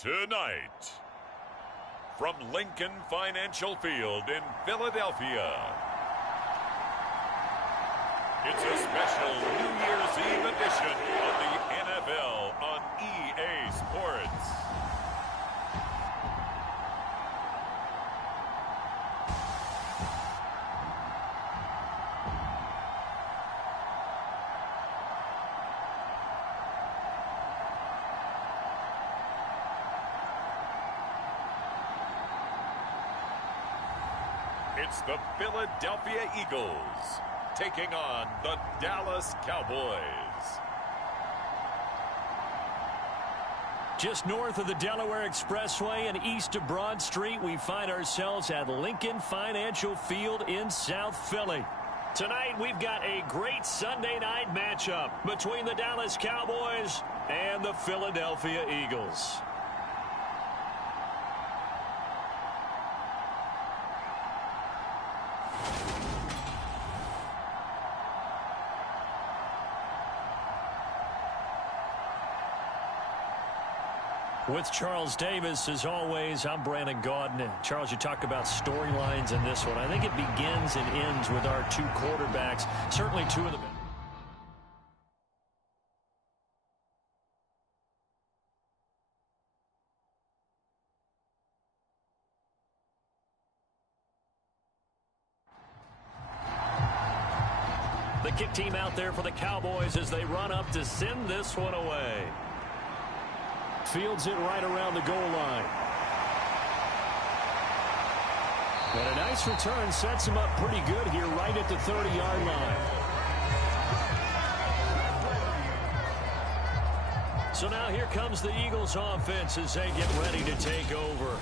Tonight, from Lincoln Financial Field in Philadelphia, it's a special New Year's Eve edition of the NFL on EA Sports. It's the Philadelphia Eagles taking on the Dallas Cowboys. Just north of the Delaware Expressway and east of Broad Street, we find ourselves at Lincoln Financial Field in South Philly. Tonight, we've got a great Sunday night matchup between the Dallas Cowboys and the Philadelphia Eagles. With Charles Davis, as always, I'm Brandon Gaudin. Charles, you talk about storylines in this one. I think it begins and ends with our two quarterbacks. Certainly two of the best. The kick team out there for the Cowboys as they run up to send this one away. Fields it right around the goal line. And a nice return sets him up pretty good here right at the 30-yard line. So now here comes the Eagles offense as they get ready to take over.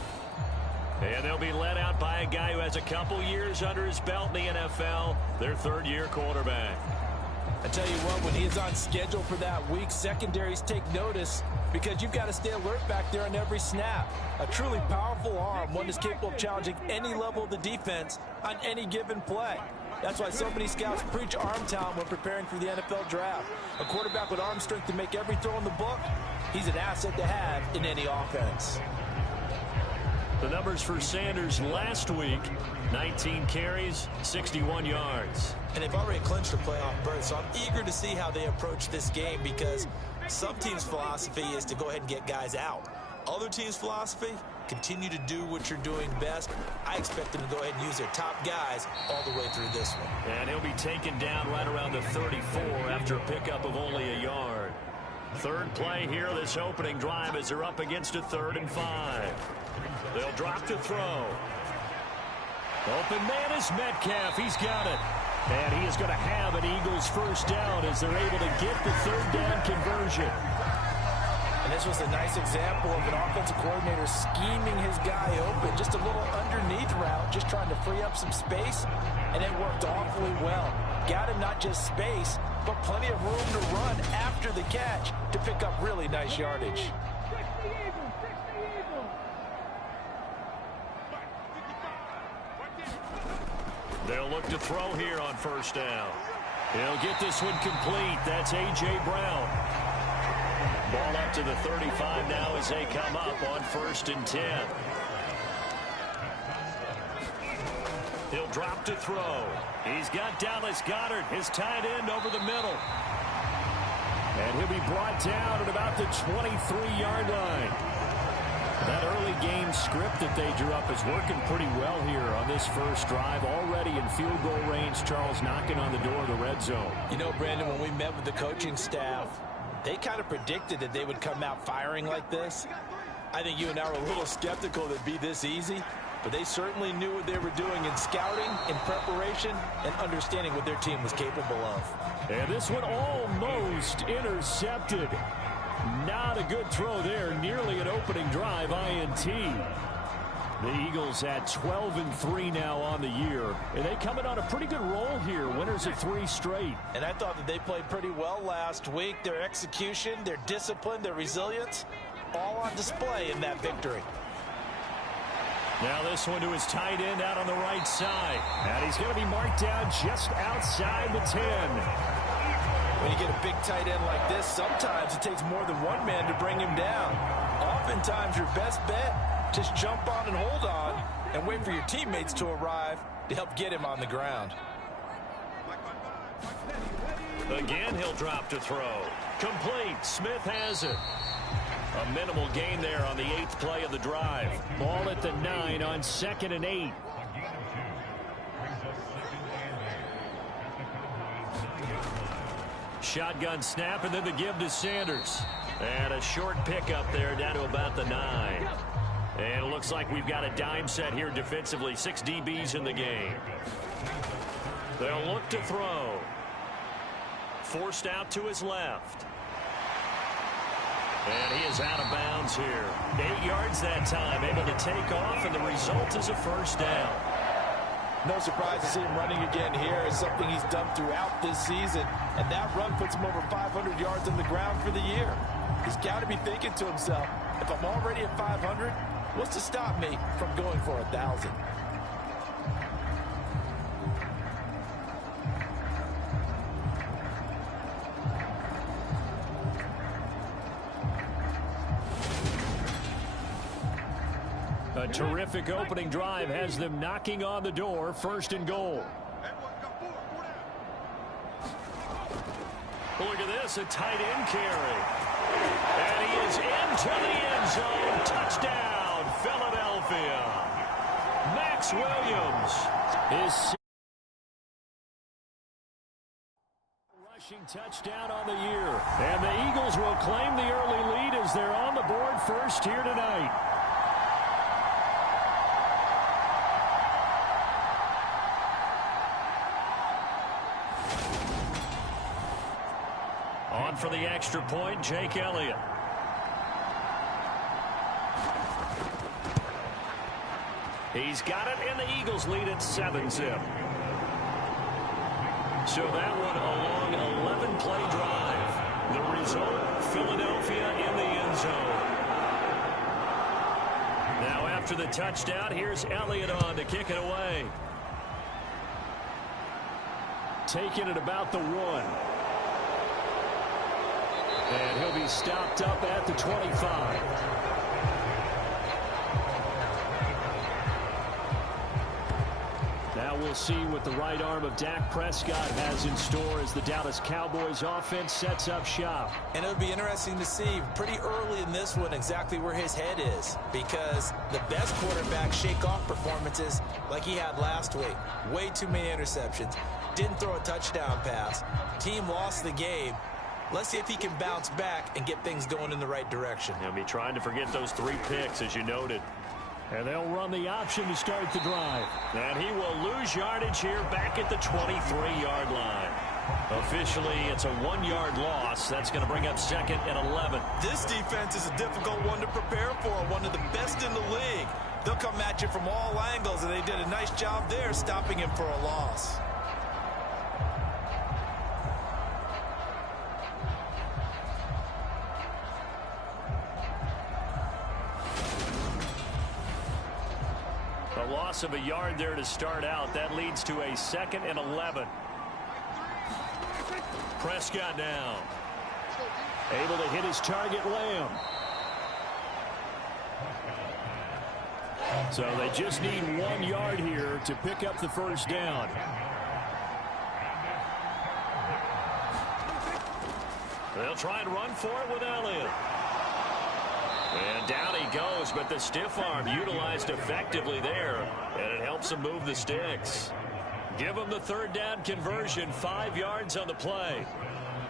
And they'll be led out by a guy who has a couple years under his belt in the NFL, their third-year quarterback. I tell you what, when he is on schedule for that week, secondaries take notice because you've got to stay alert back there on every snap. A truly powerful arm, one that's capable of challenging any level of the defense on any given play. That's why so many scouts preach arm talent when preparing for the NFL draft. A quarterback with arm strength to make every throw in the book, he's an asset to have in any offense. The numbers for Sanders last week, 19 carries, 61 yards. And they've already clinched a playoff berth, so I'm eager to see how they approach this game because some teams' philosophy is to go ahead and get guys out. Other teams' philosophy, continue to do what you're doing best. I expect them to go ahead and use their top guys all the way through this one. And he'll be taken down right around the 34 after a pickup of only a yard. Third play here, this opening drive as they're up against a 3rd and 5. They'll drop to throw. Open man is Metcalf. He's got it. And he is going to have an Eagles first down as they're able to get the 3rd down conversion. And this was a nice example of an offensive coordinator scheming his guy open. Just a little underneath route, just trying to free up some space. And it worked awfully well. Got him not just space, but plenty of room to run after the catch to pick up really nice yardage. They'll look to throw here on first down. He'll get this one complete. That's A.J. Brown. Ball up to the 35 now as they come up on 1st and 10. He'll drop to throw. He's got Dallas Goedert, his tight end, over the middle. And he'll be brought down at about the 23-yard line. That early game script that they drew up is working pretty well here on this first drive. Already in field goal range, Charles knocking on the door of the red zone. You know, Brandon, when we met with the coaching staff, they kind of predicted that they would come out firing like this. I think you and I were a little skeptical that it'd be this easy, but they certainly knew what they were doing in scouting, in preparation, and understanding what their team was capable of. And this one almost intercepted. Not a good throw there. Nearly an opening drive INT. The Eagles at 12-3 now on the year. And they coming on a pretty good roll here. Winners of 3 straight. And I thought that they played pretty well last week. Their execution, their discipline, their resilience, all on display in that victory. Now this one to his tight end out on the right side. And he's going to be marked down just outside the 10. When you get a big tight end like this, sometimes it takes more than one man to bring him down. Oftentimes, your best bet, just jump on and hold on and wait for your teammates to arrive to help get him on the ground. Again, he'll drop to throw. Complete. Smith has it. A minimal gain there on the 8th play of the drive. Ball at the 9 on 2nd and 8. Shotgun snap, and then the give to Sanders. And a short pickup there down to about the 9. And it looks like we've got a dime set here defensively. 6 DBs in the game. They'll look to throw. Forced out to his left. And he is out of bounds here. 8 yards that time, able to take off, and the result is a first down. No surprise to see him running again here. It's something he's done throughout this season. And that run puts him over 500 yards on the ground for the year. He's got to be thinking to himself, if I'm already at 500, what's to stop me from going for 1,000? A terrific opening drive has them knocking on the door. 1st and goal. Look at this, a tight end carry. And he is into the end zone. Touchdown, Philadelphia. Max Williams is rushing touchdown on the year. And the Eagles will claim the early lead as they're on the board first here tonight. On for the extra point, Jake Elliott. He's got it, and the Eagles lead at 7-zip. So that one a long 11-play drive. The result, Philadelphia in the end zone. Now after the touchdown, here's Elliott on to kick it away. Taking it about the 1. And he'll be stopped up at the 25. Now we'll see what the right arm of Dak Prescott has in store as the Dallas Cowboys offense sets up shop. And it would be interesting to see pretty early in this one exactly where his head is, because the best quarterbacks shake off performances like he had last week. Way too many interceptions. Didn't throw a touchdown pass. Team lost the game. Let's see if he can bounce back and get things going in the right direction. He'll be trying to forget those 3 picks, as you noted. And they'll run the option to start the drive. And he will lose yardage here back at the 23-yard line. Officially, it's a 1-yard loss. That's going to bring up 2nd and 11. This defense is a difficult one to prepare for, one of the best in the league. They'll come at you from all angles, and they did a nice job there stopping him for a loss. A loss of a yard there to start out. That leads to a 2nd and 11. Prescott now. Able to hit his target, Lamb. So they just need 1 yard here to pick up the first down. They'll try and run for it with Elliott. And down he goes, but the stiff arm utilized effectively there, and it helps him move the sticks. Give him the 3rd down conversion, 5 yards on the play.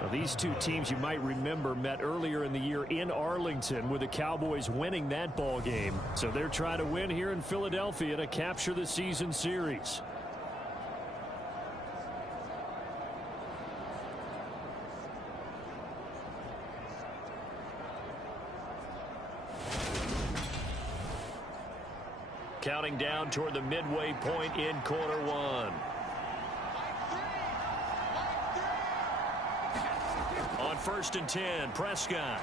Now, these two teams, you might remember, met earlier in the year in Arlington with the Cowboys winning that ball game. So they're trying to win here in Philadelphia to capture the season series. Counting down toward the midway point in quarter 1. On 1st and 10, Prescott.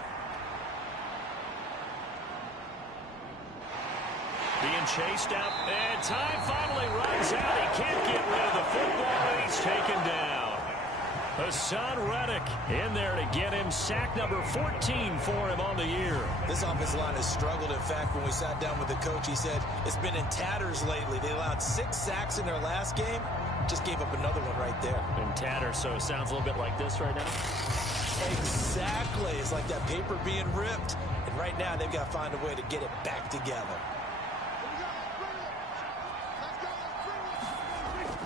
Being chased out, and time finally runs out. He can't get rid of the football, and he's taken down. Hassan Reddick in there to get him sack number 14 for him on the year. This offensive line has struggled. In fact, when we sat down with the coach, he said it's been in tatters lately. They allowed 6 sacks in their last game. Just gave up another one right there. In tatters, so it sounds a little bit like this right now. Exactly. It's like that paper being ripped. And right now, they've got to find a way to get it back together.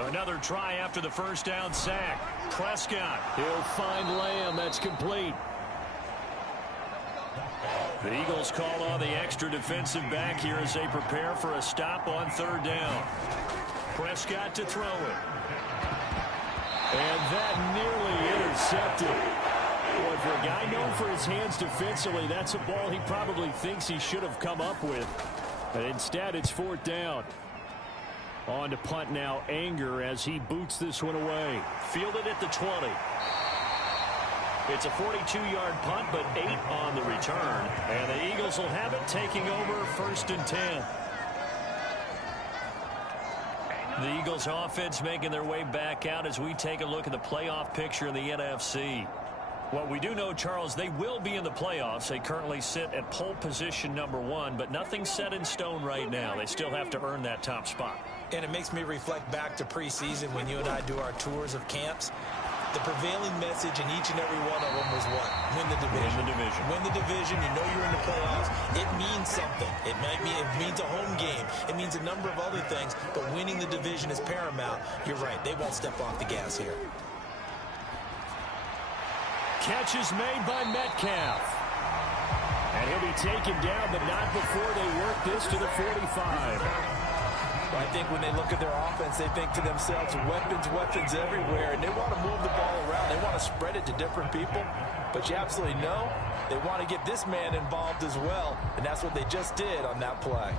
Another try after the first down sack. Prescott, he'll find Lamb. That's complete. The Eagles call on the extra defensive back here as they prepare for a stop on 3rd down. Prescott to throw it. And that nearly intercepted. Boy, for a guy known for his hands defensively, that's a ball he probably thinks he should have come up with. But instead, it's 4th down. On to punt now, Anger, as he boots this one away. Fielded at the 20. It's a 42-yard punt, but 8 on the return. And the Eagles will have it, taking over 1st and 10. The Eagles offense making their way back out as we take a look at the playoff picture in the NFC. Well, we do know, Charles, they will be in the playoffs. They currently sit at pole position number 1, but nothing's set in stone right now. They still have to earn that top spot. And it makes me reflect back to preseason when you and I do our tours of camps. The prevailing message in each and every one of them was what? Win the division. Win the division. Win the division. You know you're in the playoffs. It means something. It means a home game. It means a number of other things, but winning the division is paramount. You're right. They won't step off the gas here. Catch is made by Metcalf. And he'll be taken down, but not before they work this to the 45. I think when they look at their offense, they think to themselves, weapons everywhere, and they want to move the ball around. They want to spread it to different people, but you absolutely know they want to get this man involved as well, and that's what they just did on that play.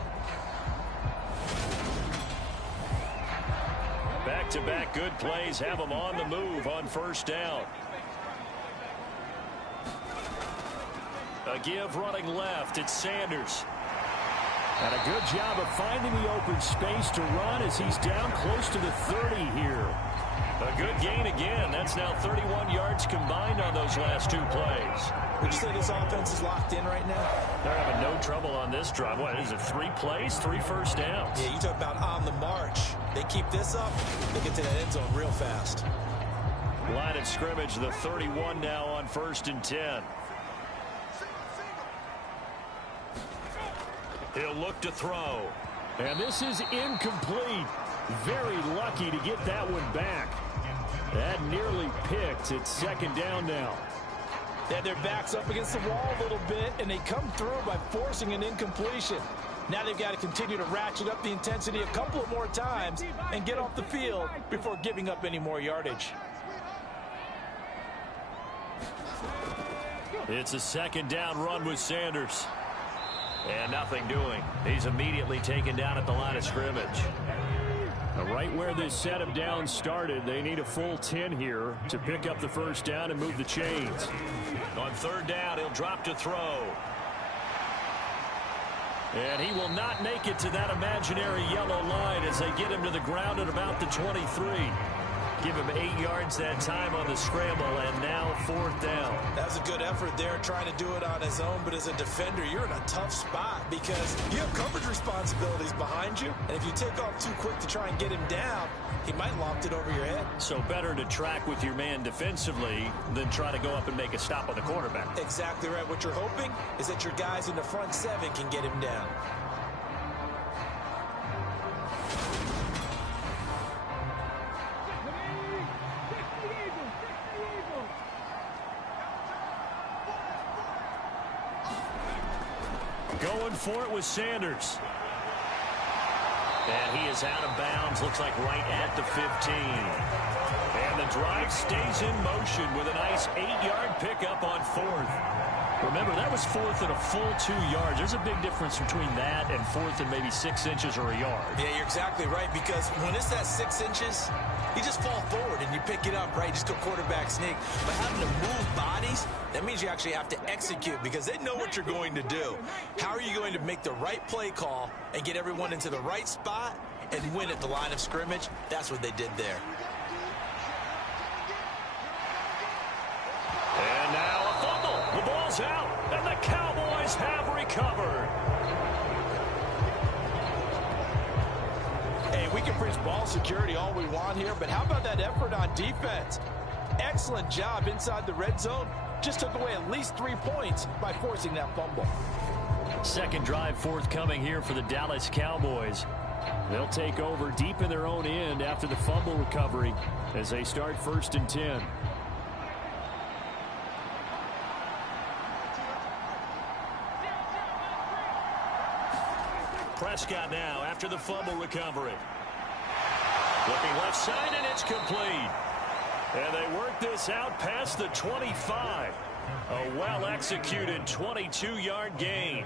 Back-to-back good plays have them on the move on 1st down. A give running left. It's Sanders. And a good job of finding the open space to run as he's down close to the 30 here. A good gain again. That's now 31 yards combined on those last 2 plays. Would you say this offense is locked in right now? They're having no trouble on this drive. What is it, 3 plays, 3 first downs? Yeah, you talk about on the march. They keep this up, they get to that end zone real fast. Line of scrimmage, the 31 now on 1st and 10. He'll look to throw. And this is incomplete. Very lucky to get that one back. That nearly picked. It's 2nd down now. They had their backs up against the wall a little bit, and they come through by forcing an incompletion. Now they've got to continue to ratchet up the intensity a couple of more times and get off the field before giving up any more yardage. It's a 2nd down run with Sanders. And nothing doing. He's immediately taken down at the line of scrimmage. Right where this set of downs started, they need a full 10 here to pick up the 1st down and move the chains. On 3rd down, he'll drop to throw. And he will not make it to that imaginary yellow line as they get him to the ground at about the 23. Give him 8 yards that time on the scramble, and now 4th down. That was a good effort there, trying to do it on his own, but as a defender, you're in a tough spot because you have coverage responsibilities behind you, and if you take off too quick to try and get him down, he might loft it over your head. So better to track with your man defensively than try to go up and make a stop on the quarterback. Exactly right. What you're hoping is that your guys in the front 7 can get him down. Going for it with Sanders. And he is out of bounds, looks like right at the 15. And the drive stays in motion with a nice 8-yard pickup on 4th. Remember, that was 4th and a full 2 yards. There's a big difference between that and 4th and maybe 6 inches or a yard. Yeah, you're exactly right, because when it's that 6 inches, you just fall forward and you pick it up, right? Just go quarterback sneak. But having to move bodies, that means you actually have to execute because they know what you're going to do. How are you going to make the right play call and get everyone into the right spot and win at the line of scrimmage? That's what they did there. is out, and the Cowboys have recovered. Hey, we can preach ball security all we want here, but how about that effort on defense? Excellent job inside the red zone. Just took away at least 3 points by forcing that fumble. Second drive forthcoming here for the Dallas Cowboys. They'll take over deep in their own end after the fumble recovery as they start 1st and 10. Prescott now after the fumble recovery. Looking left side, and it's complete. And they work this out past the 25. A well-executed 22-yard gain.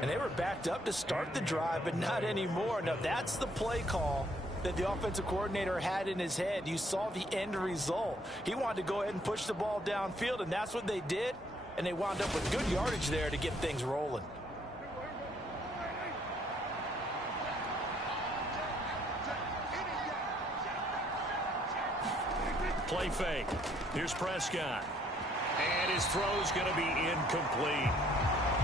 And they were backed up to start the drive, but not anymore. Now, that's the play call that the offensive coordinator had in his head. You saw the end result. He wanted to go ahead and push the ball downfield, and that's what they did. And they wound up with good yardage there to get things rolling. Play fake. Here's Prescott. And his throw's going to be incomplete.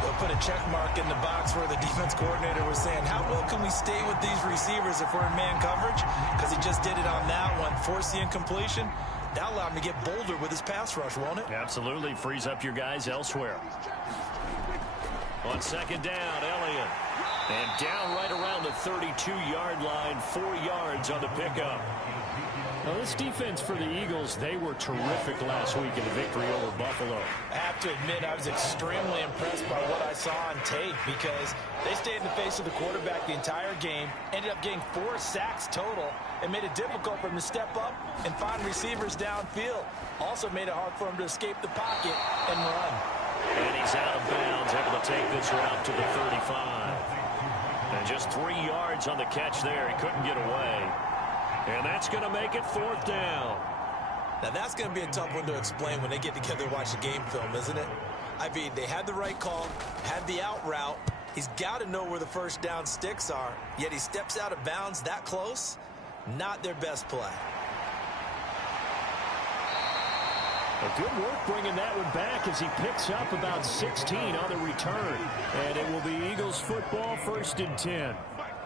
They'll put a check mark in the box where the defense coordinator was saying, how well can we stay with these receivers if we're in man coverage? Because he just did it on that one, forced the incompletion. That'll allow him to get bolder with his pass rush, won't it? Absolutely. Frees up your guys elsewhere. On second down, Elliott. And down right around the 32-yard line, 4 yards on the pickup. Now, this defense for the Eagles, they were terrific last week in the victory over Buffalo. I have to admit, I was extremely impressed by what I saw on tape because they stayed in the face of the quarterback the entire game, ended up getting 4 sacks total, and made it difficult for him to step up and find receivers downfield. Also made it hard for him to escape the pocket and run. And he's out of bounds, able to take this route to the 35. And just 3 yards on the catch there. He couldn't get away. And that's going to make it 4th down. Now, that's going to be a tough one to explain when they get together and watch the game film, isn't it? I mean, they had the right call, had the out route. He's got to know where the first down sticks are, yet he steps out of bounds that close. Not their best play. A good work bringing that one back as he picks up about 16 on the return. And it will be Eagles football, 1st and 10.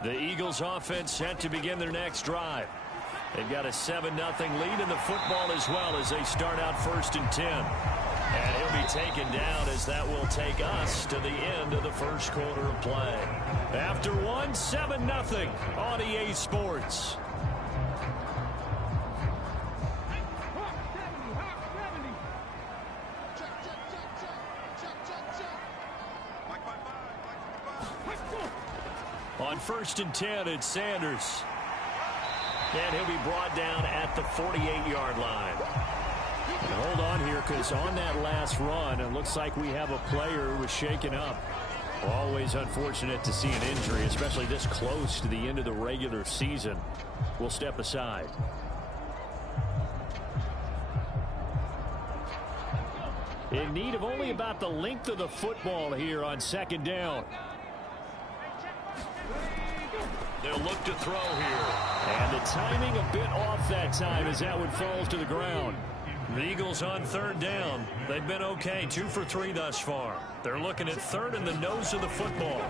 The Eagles offense set to begin their next drive. They've got a 7-0 lead in the football as well as they start out 1st and 10. And he'll be taken down as that will take us to the end of the first quarter of play. After one, 7-0 on EA Sports. On 1st and 10, it's Sanders. And he'll be brought down at the 48-yard line. And hold on here, because on that last run, it looks like we have a player who was shaken up. Always unfortunate to see an injury, especially this close to the end of the regular season. We'll step aside. In need of only about the length of the football here on 2nd down. They'll look to throw here. And the timing a bit off that time as that one falls to the ground. The Eagles on 3rd down. They've been okay, 2 for 3 thus far. They're looking at 3rd in the nose of the football.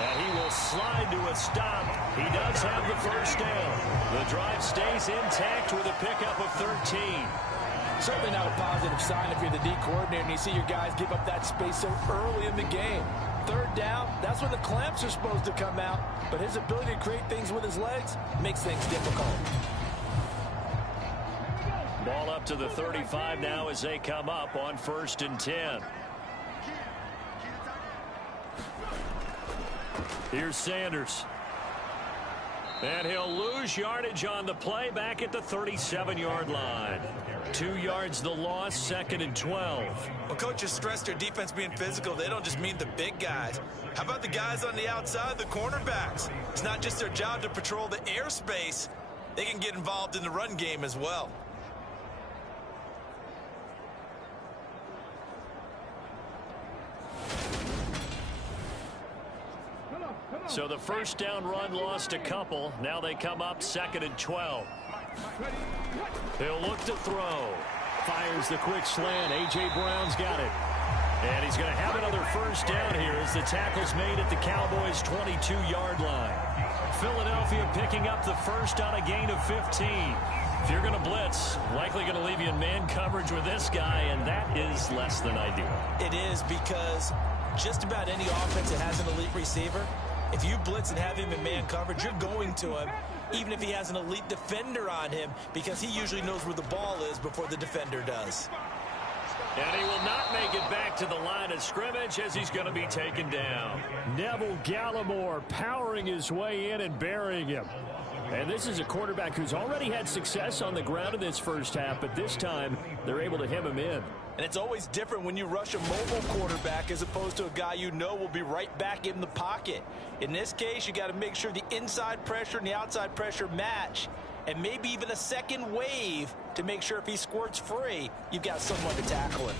And he will slide to a stop. He does have the first down. The drive stays intact with a pickup of 13. Certainly not a positive sign if you're the D coordinator and you see your guys give up that space so early in the game. 3rd down, that's when the clamps are supposed to come out, but his ability to create things with his legs makes things difficult. Ball up to the 35 now as they come up on 1st and 10. Here's Sanders. And he'll lose yardage on the play back at the 37-yard line. 2 yards the loss, 2nd and 12. Well, coaches stress their defense being physical. They don't just mean the big guys. How about the guys on the outside, the cornerbacks? It's not just their job to patrol the airspace. They can get involved in the run game as well. So the first down run lost a couple. Now they come up 2nd and 12. He'll look to throw. Fires the quick slant. A.J. Brown's got it. And he's going to have another first down here as the tackle's made at the Cowboys' 22-yard line. Philadelphia picking up the first on a gain of 15. If you're going to blitz, likely going to leave you in man coverage with this guy, and that is less than ideal. It is, because just about any offense that has an elite receiver, if you blitz and have him in man coverage, you're going to him, even if he has an elite defender on him, because he usually knows where the ball is before the defender does. And he will not make it back to the line of scrimmage as he's going to be taken down. Neville Gallimore powering his way in and burying him. And this is a quarterback who's already had success on the ground in this first half, but this time they're able to hem him in. And it's always different when you rush a mobile quarterback as opposed to a guy you know will be right back in the pocket. In this case, you got to make sure the inside pressure and the outside pressure match, and maybe even a second wave to make sure if he squirts free, you've got someone to tackle him.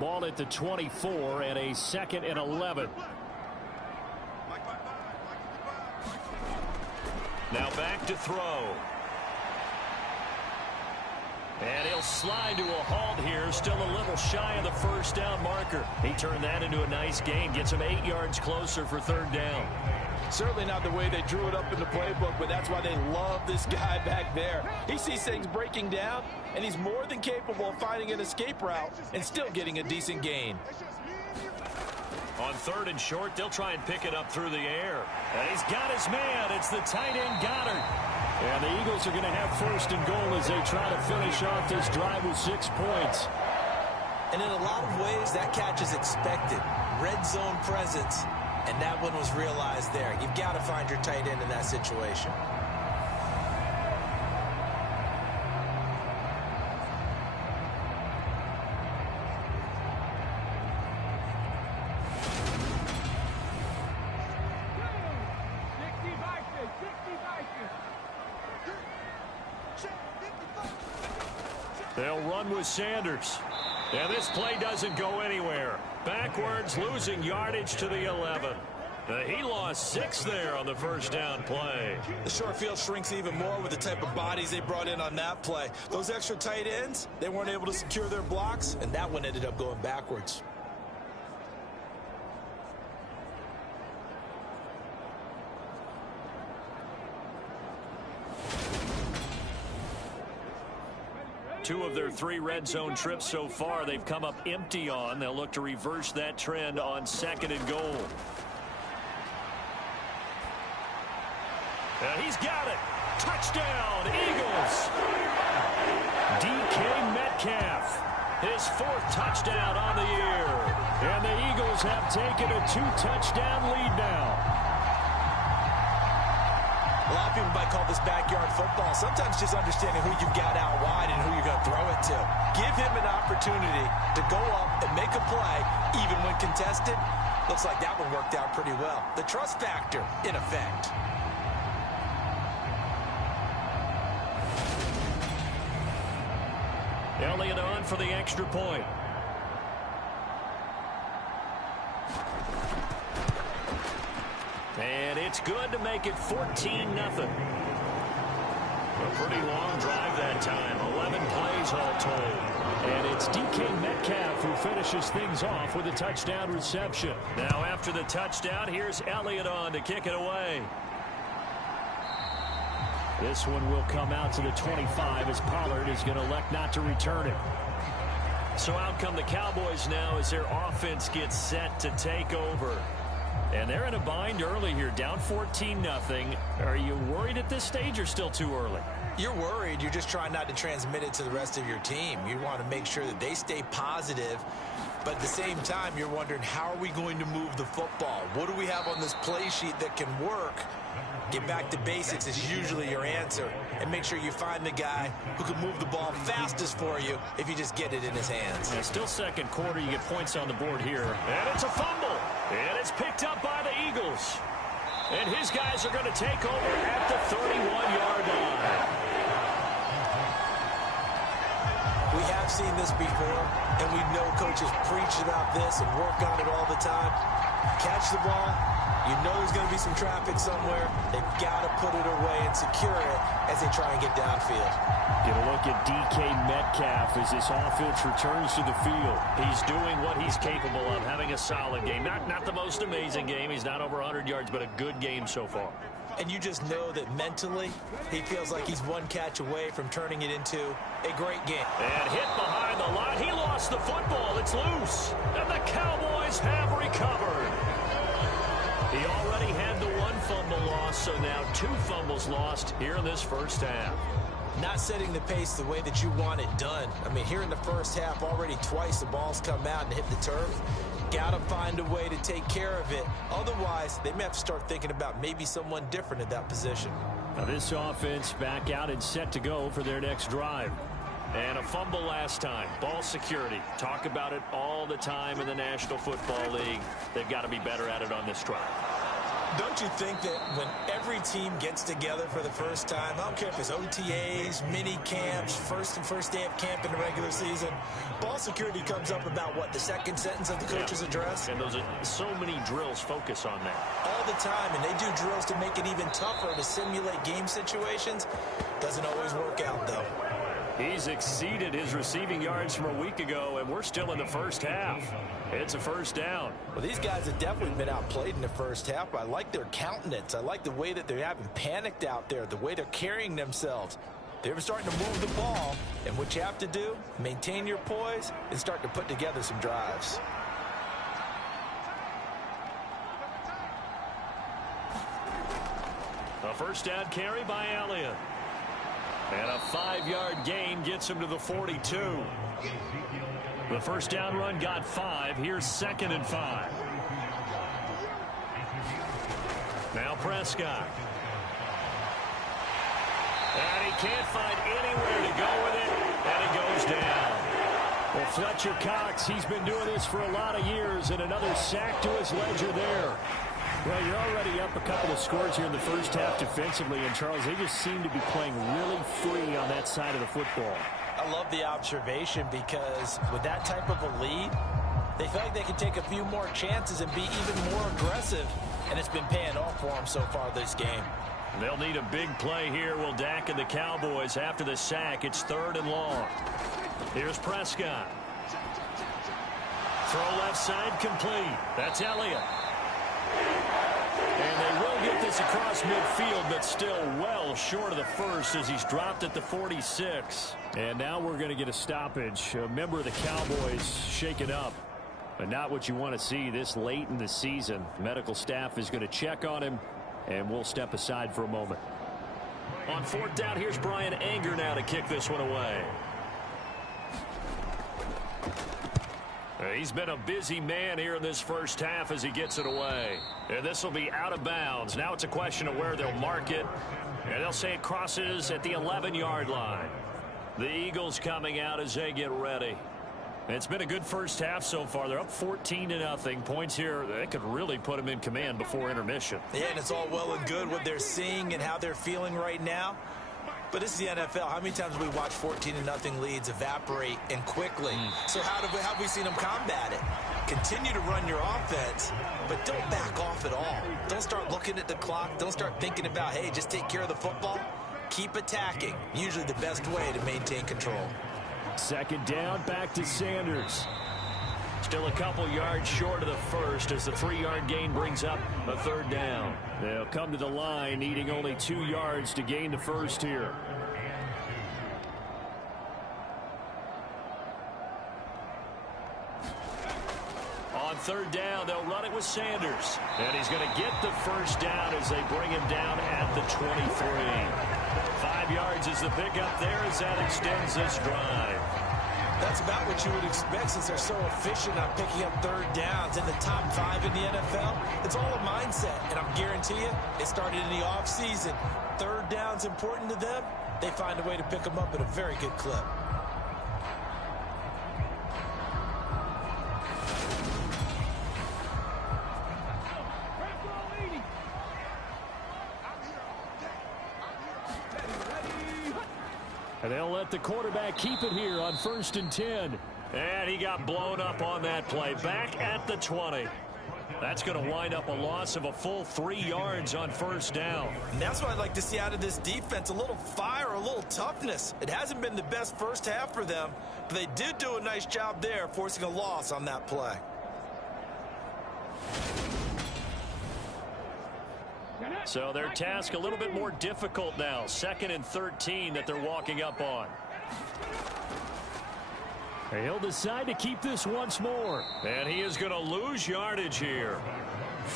Ball at the 24 and a 2nd and 11. Now back to throw. And he'll slide to a halt here, still a little shy of the first down marker. He turned that into a nice gain, gets him 8 yards closer for 3rd down. Certainly not the way they drew it up in the playbook, but that's why they love this guy back there. He sees things breaking down, and he's more than capable of finding an escape route and still getting a decent gain. On 3rd and short, they'll try and pick it up through the air. And he's got his man. It's the tight end, Goddard. And the Eagles are going to have 1st and goal as they try to finish off this drive with 6 points. And in a lot of ways, that catch is expected. Red zone presence. And that one was realized there. You've got to find your tight end in that situation. They'll run with Sanders. And this play doesn't go anywhere. Backwards, losing yardage to the 11. He lost 6 there on the first down play. The short field shrinks even more with the type of bodies they brought in on that play. Those extra tight ends, they weren't able to secure their blocks, and that one ended up going backwards. Two of their 3 red zone trips so far, they've come up empty on. They'll look to reverse that trend on 2nd and goal. And he's got it. Touchdown, Eagles. DK Metcalf, his 4th touchdown on the year. And the Eagles have taken a 2-touchdown lead now. A lot of people might call this backyard football. Sometimes just understanding who you've got out wide and who you're going to throw it to. Give him an opportunity to go up and make a play, even when contested. Looks like that one worked out pretty well. The trust factor in effect. Elliott on for the extra point. And it's good to make it 14-0. A pretty long drive that time. 11 plays all told. And it's DK Metcalf who finishes things off with a touchdown reception. Now after the touchdown, here's Elliott on to kick it away. This one will come out to the 25 as Pollard is going to elect not to return it. So out come the Cowboys now as their offense gets set to take over. And they're in a bind early here, down 14-0. Are you worried at this stage or still too early? You're worried. You're just trying not to transmit it to the rest of your team. You want to make sure that they stay positive. But at the same time, you're wondering, how are we going to move the football? What do we have on this play sheet that can work? Get back to basics is usually your answer. And make sure you find the guy who can move the ball fastest for you if you just get it in his hands. Yeah, still 2nd quarter. You get points on the board here. And it's a fumble. And it's picked up by the Eagles. And his guys are going to take over at the 31-yard line. We have seen this before, and we know coaches preach about this and work on it all the time. Catch the ball. You know there's going to be some traffic somewhere. They've got to put it away and secure it as they try and get downfield. Get a look at DK Metcalf as this offense returns to the field. He's doing what he's capable of, having a solid game. Not the most amazing game. He's not over 100 yards, but a good game so far. And you just know that mentally, he feels like he's one catch away from turning it into a great game. And hit behind the line. He lost the football. It's loose. And the Cowboys have recovered. He already had the one fumble loss, so now 2 fumbles lost here in this first half. Not setting the pace the way that you want it done. I mean, here in the first half, already twice the ball's come out and hit the turf. Got to find a way to take care of it. Otherwise, they may have to start thinking about maybe someone different at that position. Now this offense back out and set to go for their next drive. And a fumble last time. Ball security. Talk about it all the time in the National Football League. They've got to be better at it on this drive. Don't you think that when every team gets together for the first time, I don't care if it's OTAs, mini camps, first day of camp in the regular season, ball security comes up about, what, the second sentence of the coach's address? And those are so many drills focus on that. All the time, and they do drills to make it even tougher to simulate game situations. Doesn't always work out, though. He's exceeded his receiving yards from a week ago, and we're still in the first half. It's a first down. Well, these guys have definitely been outplayed in the first half, but I like their countenance. I like the way that they haven't panicked out there, the way they're carrying themselves. They're starting to move the ball, and what you have to do, maintain your poise and start to put together some drives. A first down carry by Elliott. And a 5-yard gain gets him to the 42. The first down run got 5. Here's 2nd and 5. Now Prescott. And he can't find anywhere to go with it. And it goes down. Well, Fletcher Cox, he's been doing this for a lot of years, and another sack to his ledger there. Well, you're already up a couple of scores here in the first half defensively, and Charles, they just seem to be playing really free on that side of the football. I love the observation because with that type of a lead, they feel like they can take a few more chances and be even more aggressive, and it's been paying off for them so far this game. They'll need a big play here. Will Dak and the Cowboys after the sack. It's 3rd and long. Here's Prescott. Throw left side complete. That's Elliott. And they will get this across midfield, but still well short of the first as he's dropped at the 46. And now we're going to get a stoppage. A member of the Cowboys shaken up. But not what you want to see this late in the season. Medical staff is going to check on him, and we'll step aside for a moment. On 4th down, here's Brian Anger now to kick this one away. He's been a busy man here in this first half as he gets it away. And this will be out of bounds. Now it's a question of where they'll mark it. And they'll say it crosses at the 11-yard line. The Eagles coming out as they get ready. It's been a good first half so far. They're up 14-0. Points here, they could really put them in command before intermission. Yeah, and it's all well and good what they're seeing and how they're feeling right now. But this is the NFL. How many times have we watched 14-0 leads evaporate and quickly? So how have we seen them combat it? Continue to run your offense, but don't back off at all. Don't start looking at the clock. Don't start thinking about, hey, just take care of the football. Keep attacking. Usually the best way to maintain control. 2nd down, back to Sanders. Still a couple yards short of the first as the 3-yard gain brings up a 3rd down. They'll come to the line needing only 2 yards to gain the first here. On 3rd down, they'll run it with Sanders. And he's going to get the first down as they bring him down at the 23. 5 yards is the pickup there as that extends this drive. That's about what you would expect since they're so efficient on picking up 3rd downs in the top 5 in the NFL. It's all a mindset, and I'm guarantee you, it started in the offseason. 3rd down's important to them. They find a way to pick them up at a very good clip. And they'll let the quarterback keep it here on 1st and 10. And he got blown up on that play. Back at the 20. That's going to wind up a loss of a full 3 yards on first down. And that's what I'd like to see out of this defense, a little fire, a little toughness. It hasn't been the best first half for them, but they did do a nice job there, forcing a loss on that play. So their task a little bit more difficult now. 2nd and 13 that they're walking up on. He'll decide to keep this once more. And he is going to lose yardage here.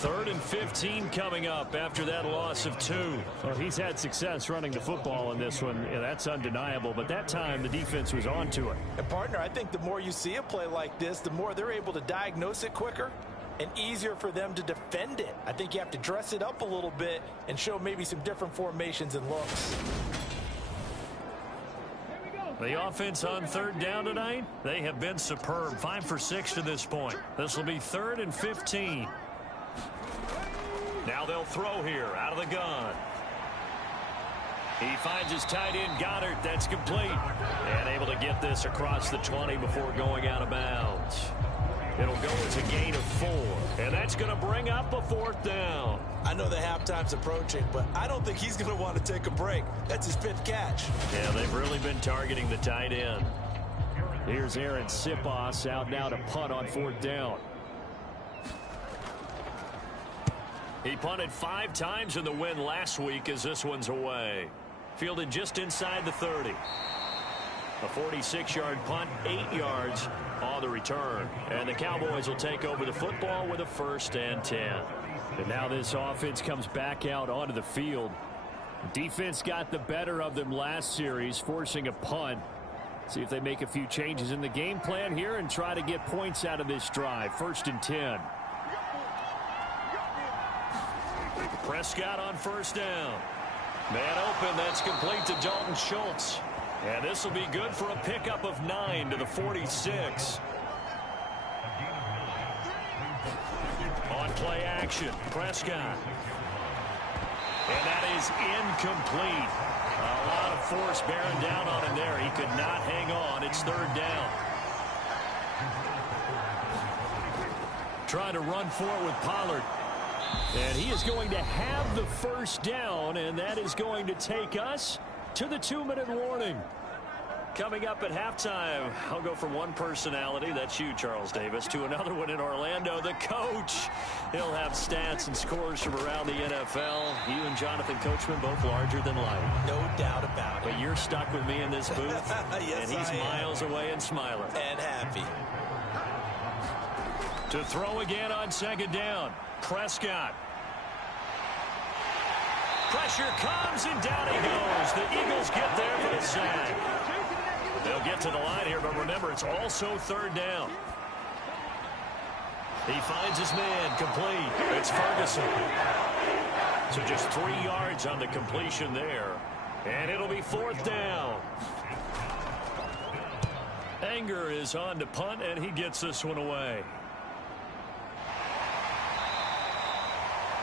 3rd and 15 coming up after that loss of 2. Well, he's had success running the football in this one. Yeah, that's undeniable. But that time, the defense was on to it. And, partner, I think the more you see a play like this, the more they're able to diagnose it quicker and easier for them to defend it. I think you have to dress it up a little bit and show maybe some different formations and looks. The offense on 3rd down tonight, they have been superb. 5 for 6 to this point. This will be 3rd and 15. Now they'll throw here out of the gun. He finds his tight end, Goddard. That's complete. And able to get this across the 20 before going out of bounds. It'll go as a gain of 4. And that's going to bring up a 4th down. I know the halftime's approaching, but I don't think he's going to want to take a break. That's his 5th catch. Yeah, they've really been targeting the tight end. Here's Aaron Sipos out now to punt on 4th down. He punted 5 times in the win last week as this one's away. Fielded just inside the 30. A 46-yard punt, 8 yards on the return. And the Cowboys will take over the football with a 1st and 10. And now this offense comes back out onto the field. Defense got the better of them last series, forcing a punt. See if they make a few changes in the game plan here and try to get points out of this drive. 1st and 10. Prescott on 1st down. Man open, that's complete to Dalton Schultz. And this will be good for a pickup of 9 to the 46. On play action, Prescott. And that is incomplete. A lot of force bearing down on him there. He could not hang on. It's 3rd down. Trying to run for it with Pollard. And he is going to have the 1st down, and that is going to take us to the 2-minute warning. Coming up at halftime, I'll go from one personality, that's you, Charles Davis, to another one in Orlando, the coach. He'll have stats and scores from around the NFL. You and Jonathan Coachman both larger than life. No doubt about it. But you're stuck with me in this booth, yes, and he's miles away and smiling. And happy. To throw again on 2nd down, Prescott. Pressure comes, and down he goes. The Eagles get there for the sack. They'll get to the line here, but remember, it's also 3rd down. He finds his man, complete. It's Ferguson. So just 3 yards on the completion there. And it'll be 4th down. Anger is on to punt, and he gets this one away.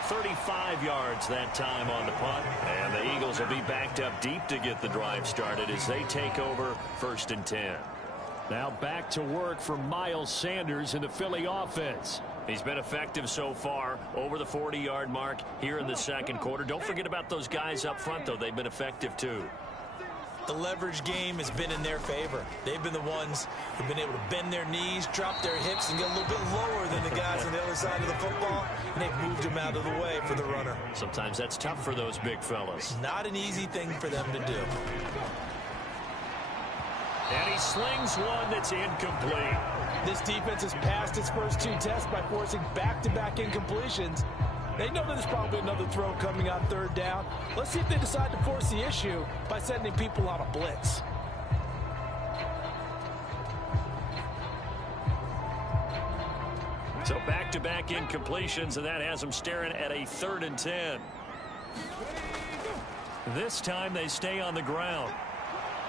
35 yards that time on the punt. And the Eagles will be backed up deep to get the drive started as they take over 1st and 10. Now back to work for Miles Sanders in the Philly offense. He's been effective so far, over the 40-yard mark here in the 2nd quarter. Don't forget about those guys up front, though. They've been effective, too. The leverage game has been in their favor. They've been the ones who've been able to bend their knees, drop their hips, and get a little bit lower than the guys on the other side of the football, and they've moved them out of the way for the runner. Sometimes that's tough for those big fellas. Not an easy thing for them to do. And he slings one that's incomplete. This defense has passed its first 2 tests by forcing back-to-back incompletions. They know that there's probably another throw coming on 3rd down. Let's see if they decide to force the issue by sending people on a blitz. So back-to-back incompletions, and that has them staring at a 3rd and 10. This time they stay on the ground.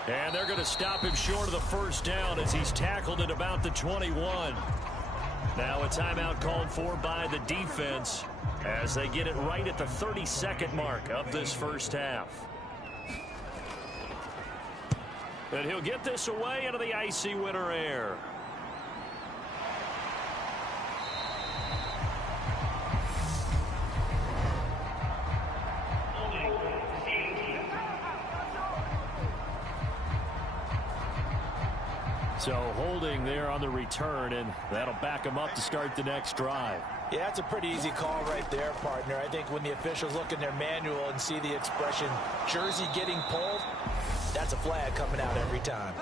And they're going to stop him short of the 1st down as he's tackled at about the 21. Now a timeout called for by the defense as they get it right at the 32nd mark of this first half. And he'll get this away into the icy winter air. So holding there on the return, and that'll back them up to start the next drive. Yeah, that's a pretty easy call right there, partner. I think when the officials look in their manual and see the expression jersey getting pulled, that's a flag coming out every time.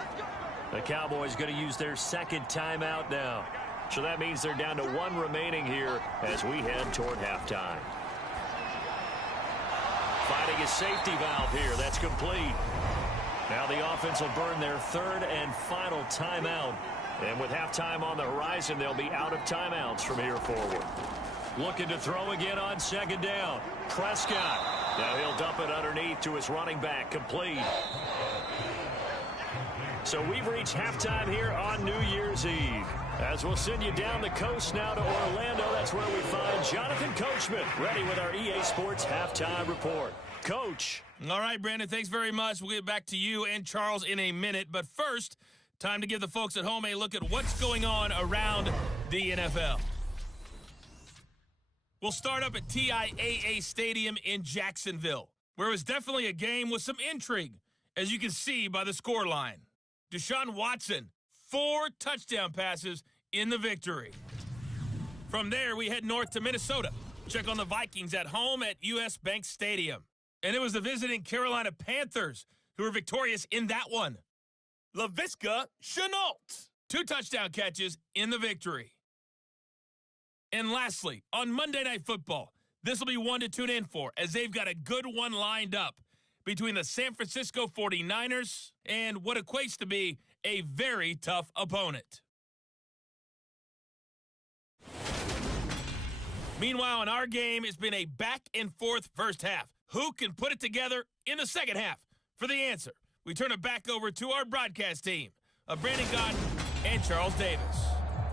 The Cowboys going to use their second timeout now. So that means they're down to one remaining here as we head toward halftime. Finding a safety valve here. That's complete. Now the offense will burn their third and final timeout. And with halftime on the horizon, they'll be out of timeouts from here forward. Looking to throw again on second down. Prescott. Now he'll dump it underneath to his running back. Complete. So we've reached halftime here on New Year's Eve. As we'll send you down the coast now to Orlando, that's where we find Jonathan Coachman, ready with our EA Sports Halftime Report. Coach. All right, Brandon, thanks very much. We'll get back to you and Charles in a minute. But first, time to give the folks at home a look at what's going on around the NFL. We'll start up at TIAA Stadium in Jacksonville, where it was definitely a game with some intrigue, as you can see by the score line. Deshaun Watson, 4 touchdown passes in the victory. From there, we head north to Minnesota. Check on the Vikings at home at US Bank Stadium. And it was the visiting Carolina Panthers who were victorious in that one. Laviska Shenault, 2 touchdown catches in the victory. And lastly, on Monday Night Football, this will be one to tune in for, as they've got a good one lined up between the San Francisco 49ers and what equates to be a very tough opponent. Meanwhile, in our game, it's been a back-and-forth first half. Who can put it together in the second half? For the answer, we turn it back over to our broadcast team of Brandon Gaudin and Charles Davis.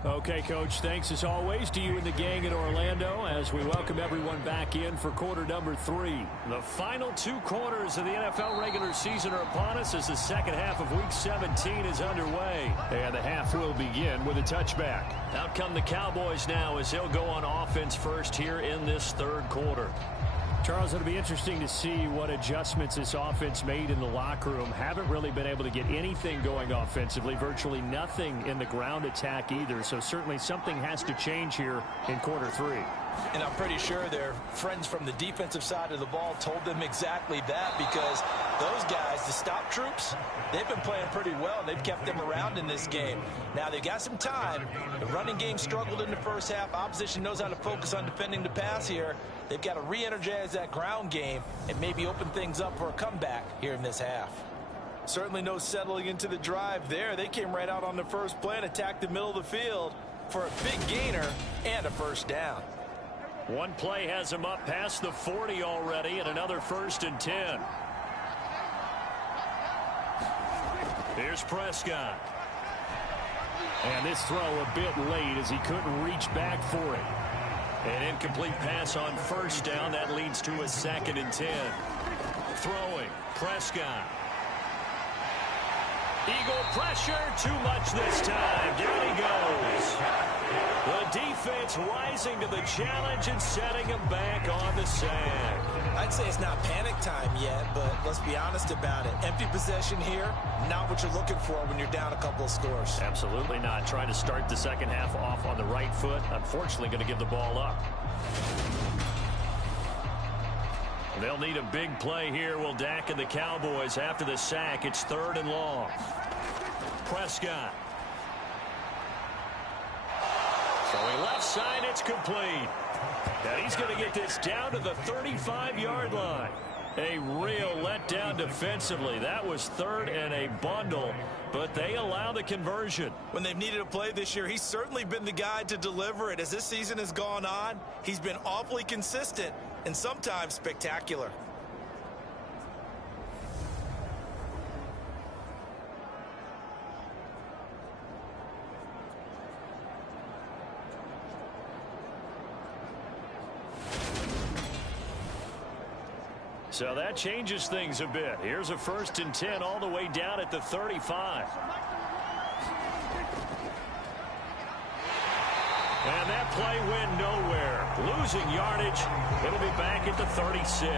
Okay, Coach, thanks as always to you and the gang in Orlando as we welcome everyone back in for quarter number 3. The final 2 quarters of the NFL regular season are upon us as the second half of Week 17 is underway. And the half will begin with a touchback. Out come the Cowboys now as they'll go on offense first here in this third quarter. Charles, it'll be interesting to see what adjustments this offense made in the locker room. Haven't really been able to get anything going offensively, virtually nothing in the ground attack either. So certainly something has to change here in quarter 3. And I'm pretty sure their friends from the defensive side of the ball told them exactly that, because those guys, the stop troops, they've been playing pretty well. They've kept them around in this game. Now, they've got some time. The running game struggled in the first half. Opposition knows how to focus on defending the pass here. They've got to re-energize that ground game and maybe open things up for a comeback here in this half. Certainly no settling into the drive there. They came right out on the first play and attacked the middle of the field for a big gainer and a first down. One play has him up past the 40 already, and another 1st and 10. Here's Prescott. And this throw a bit late as he couldn't reach back for it. An incomplete pass on first down. That leads to a 2nd and 10. Throwing, Prescott. Eagle pressure, too much this time. Down he goes. The defense rising to the challenge and setting him back on the sand. I'd say it's not panic time yet, but let's be honest about it. Empty possession here, not what you're looking for when you're down a couple of scores. Absolutely not. Trying to start the second half off on the right foot. Unfortunately, going to give the ball up. They'll need a big play here. Will Dak and the Cowboys after the sack. It's 3rd and long. Prescott. Throwing left side, it's complete. And he's going to get this down to the 35-yard line. A real letdown defensively. That was 3rd and a bundle, but they allow the conversion. When they've needed a play this year, he's certainly been the guy to deliver it. As this season has gone on, he's been awfully consistent and sometimes spectacular. So that changes things a bit. Here's a 1st and 10 all the way down at the 35. And that play went nowhere. Losing yardage. It'll be back at the 36.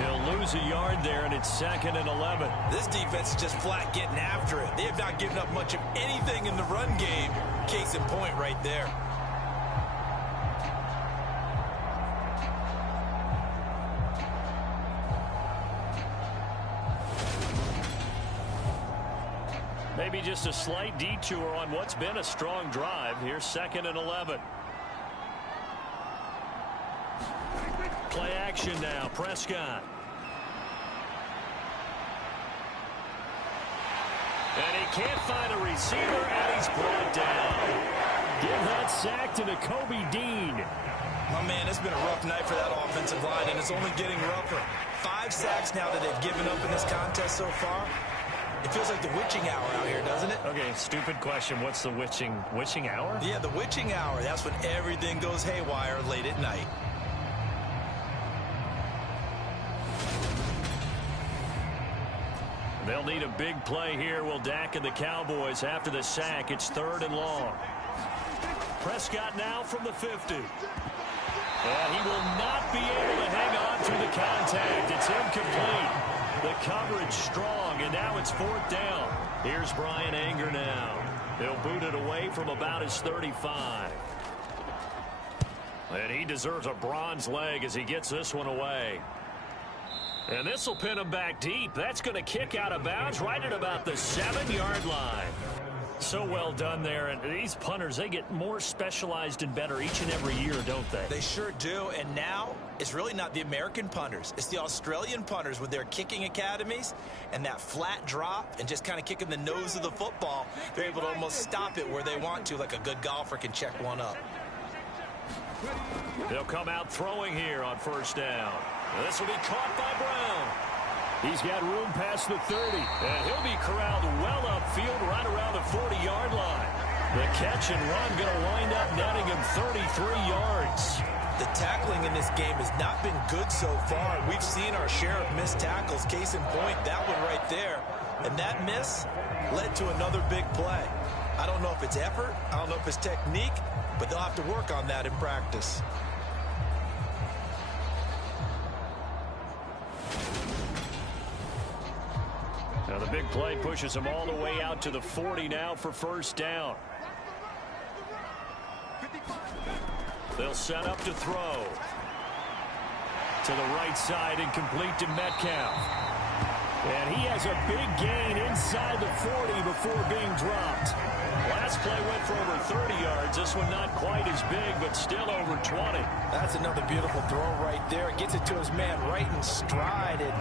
He'll lose a yard there, and it's 2nd and 11. This defense is just flat getting after it. They have not given up much of anything in the run game. Case in point right there. Maybe just a slight detour on what's been a strong drive. Here's 2nd and 11. Play action now. Prescott. And he can't find a receiver, and he's brought down. Give that sack to Kobe Dean. My man, it's been a rough night for that offensive line, and it's only getting rougher. 5 sacks now that they've given up in this contest so far. It feels like the witching hour out here, doesn't it? Okay, stupid question. What's the witching hour? Yeah, the witching hour. That's when everything goes haywire late at night. They'll need a big play here, will Dak and the Cowboys. After the sack, it's 3rd and long. Prescott now from the 50. And he will not be able to hang on through the contact. It's incomplete. The coverage strong, and now it's 4th down. Here's Brian Anger now. They'll boot it away from about his 35. And he deserves a bronze leg as he gets this one away. And this will pin him back deep. That's going to kick out of bounds right at about the 7-yard line. So well done there. And these punters, they get more specialized and better each and every year, don't they? They sure do. And now it's really not the American punters. It's the Australian punters with their kicking academies and that flat drop and just kind of kicking the nose of the football. They're able to almost stop it where they want to, like a good golfer can check one up. They'll come out throwing here on 1st down. This will be caught by Brown. He's got room past the 30, and he'll be corralled well upfield right around the 40-yard line. The catch and run going to wind up netting him 33 yards. The tackling in this game has not been good so far. We've seen our share of missed tackles. Case in point, that one right there. And that miss led to another big play. I don't know if it's effort, I don't know if it's technique, but they'll have to work on that in practice. Now the big play pushes him all the way out to the 40 now for 1st down. They'll set up to throw. To the right side and complete to Metcalf. And he has a big gain inside the 40 before being dropped. Last play went for over 30 yards. This one not quite as big, but still over 20. That's another beautiful throw right there. Gets it to his man right in stride. And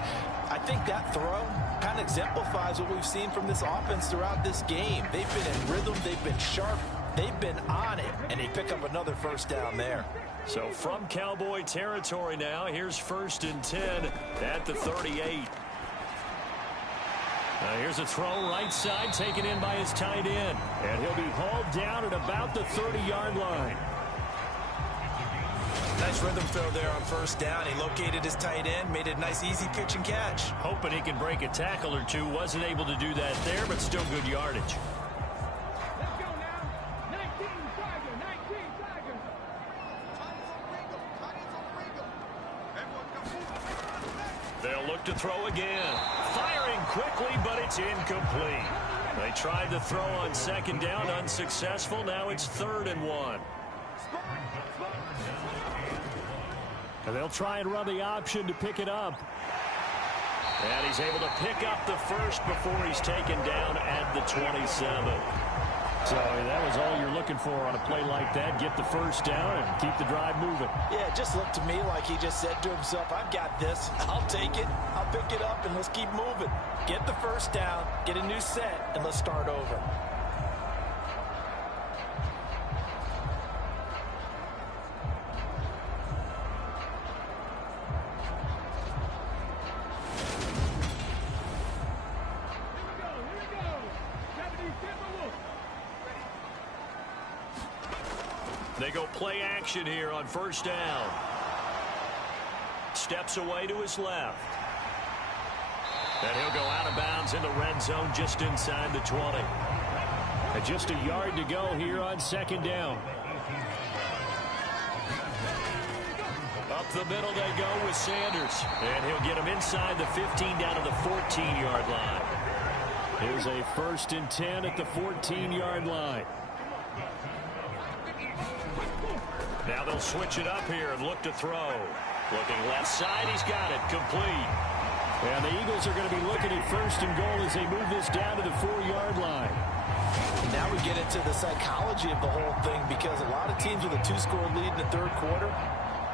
I think that throw kind of exemplifies what we've seen from this offense throughout this game. They've been in rhythm. They've been sharp. They've been on it. And they pick up another 1st down there. So from Cowboy territory now, here's 1st and 10 at the 38. Here's a throw right side taken in by his tight end. And he'll be hauled down at about the 30-yard line. Nice rhythm throw there on 1st down. He located his tight end, made a nice easy pitch and catch. Hoping he can break a tackle or two. Wasn't able to do that there, but still good yardage. They'll look to throw again. Firing quickly, but it's incomplete. They tried to throw on 2nd down, unsuccessful. Now it's 3rd and 1. And they'll try and run the option to pick it up. And he's able to pick up the 1st before he's taken down at the 27. So that was all you're looking for on a play like that. Get the 1st down and keep the drive moving. Yeah, it just looked to me like he just said to himself, I've got this. I'll take it. I'll pick it up, and let's keep moving. Get the 1st down, get a new set, and let's start over. They go play action here on 1st down. Steps away to his left. And he'll go out of bounds in the red zone just inside the 20. And just a yard to go here on 2nd down. Up the middle they go with Sanders. And he'll get him inside the 15 down to the 14-yard line. Here's a 1st and 10 at the 14-yard line. Now they'll switch it up here and look to throw. Looking left side, he's got it, complete. And the Eagles are going to be looking at 1st and goal as they move this down to the 4-yard line. Now we get into the psychology of the whole thing, because a lot of teams with a 2-score lead in the 3rd quarter,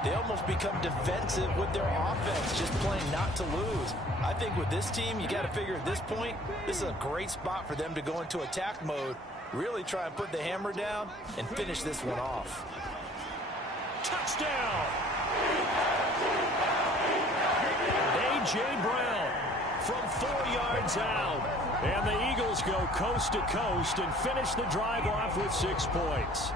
they almost become defensive with their offense, just playing not to lose. I think with this team, you got to figure at this point, this is a great spot for them to go into attack mode, really try and put the hammer down and finish this one off. Touchdown! A.J. Brown from 4 yards out. And the Eagles go coast to coast and finish the drive off with 6 points.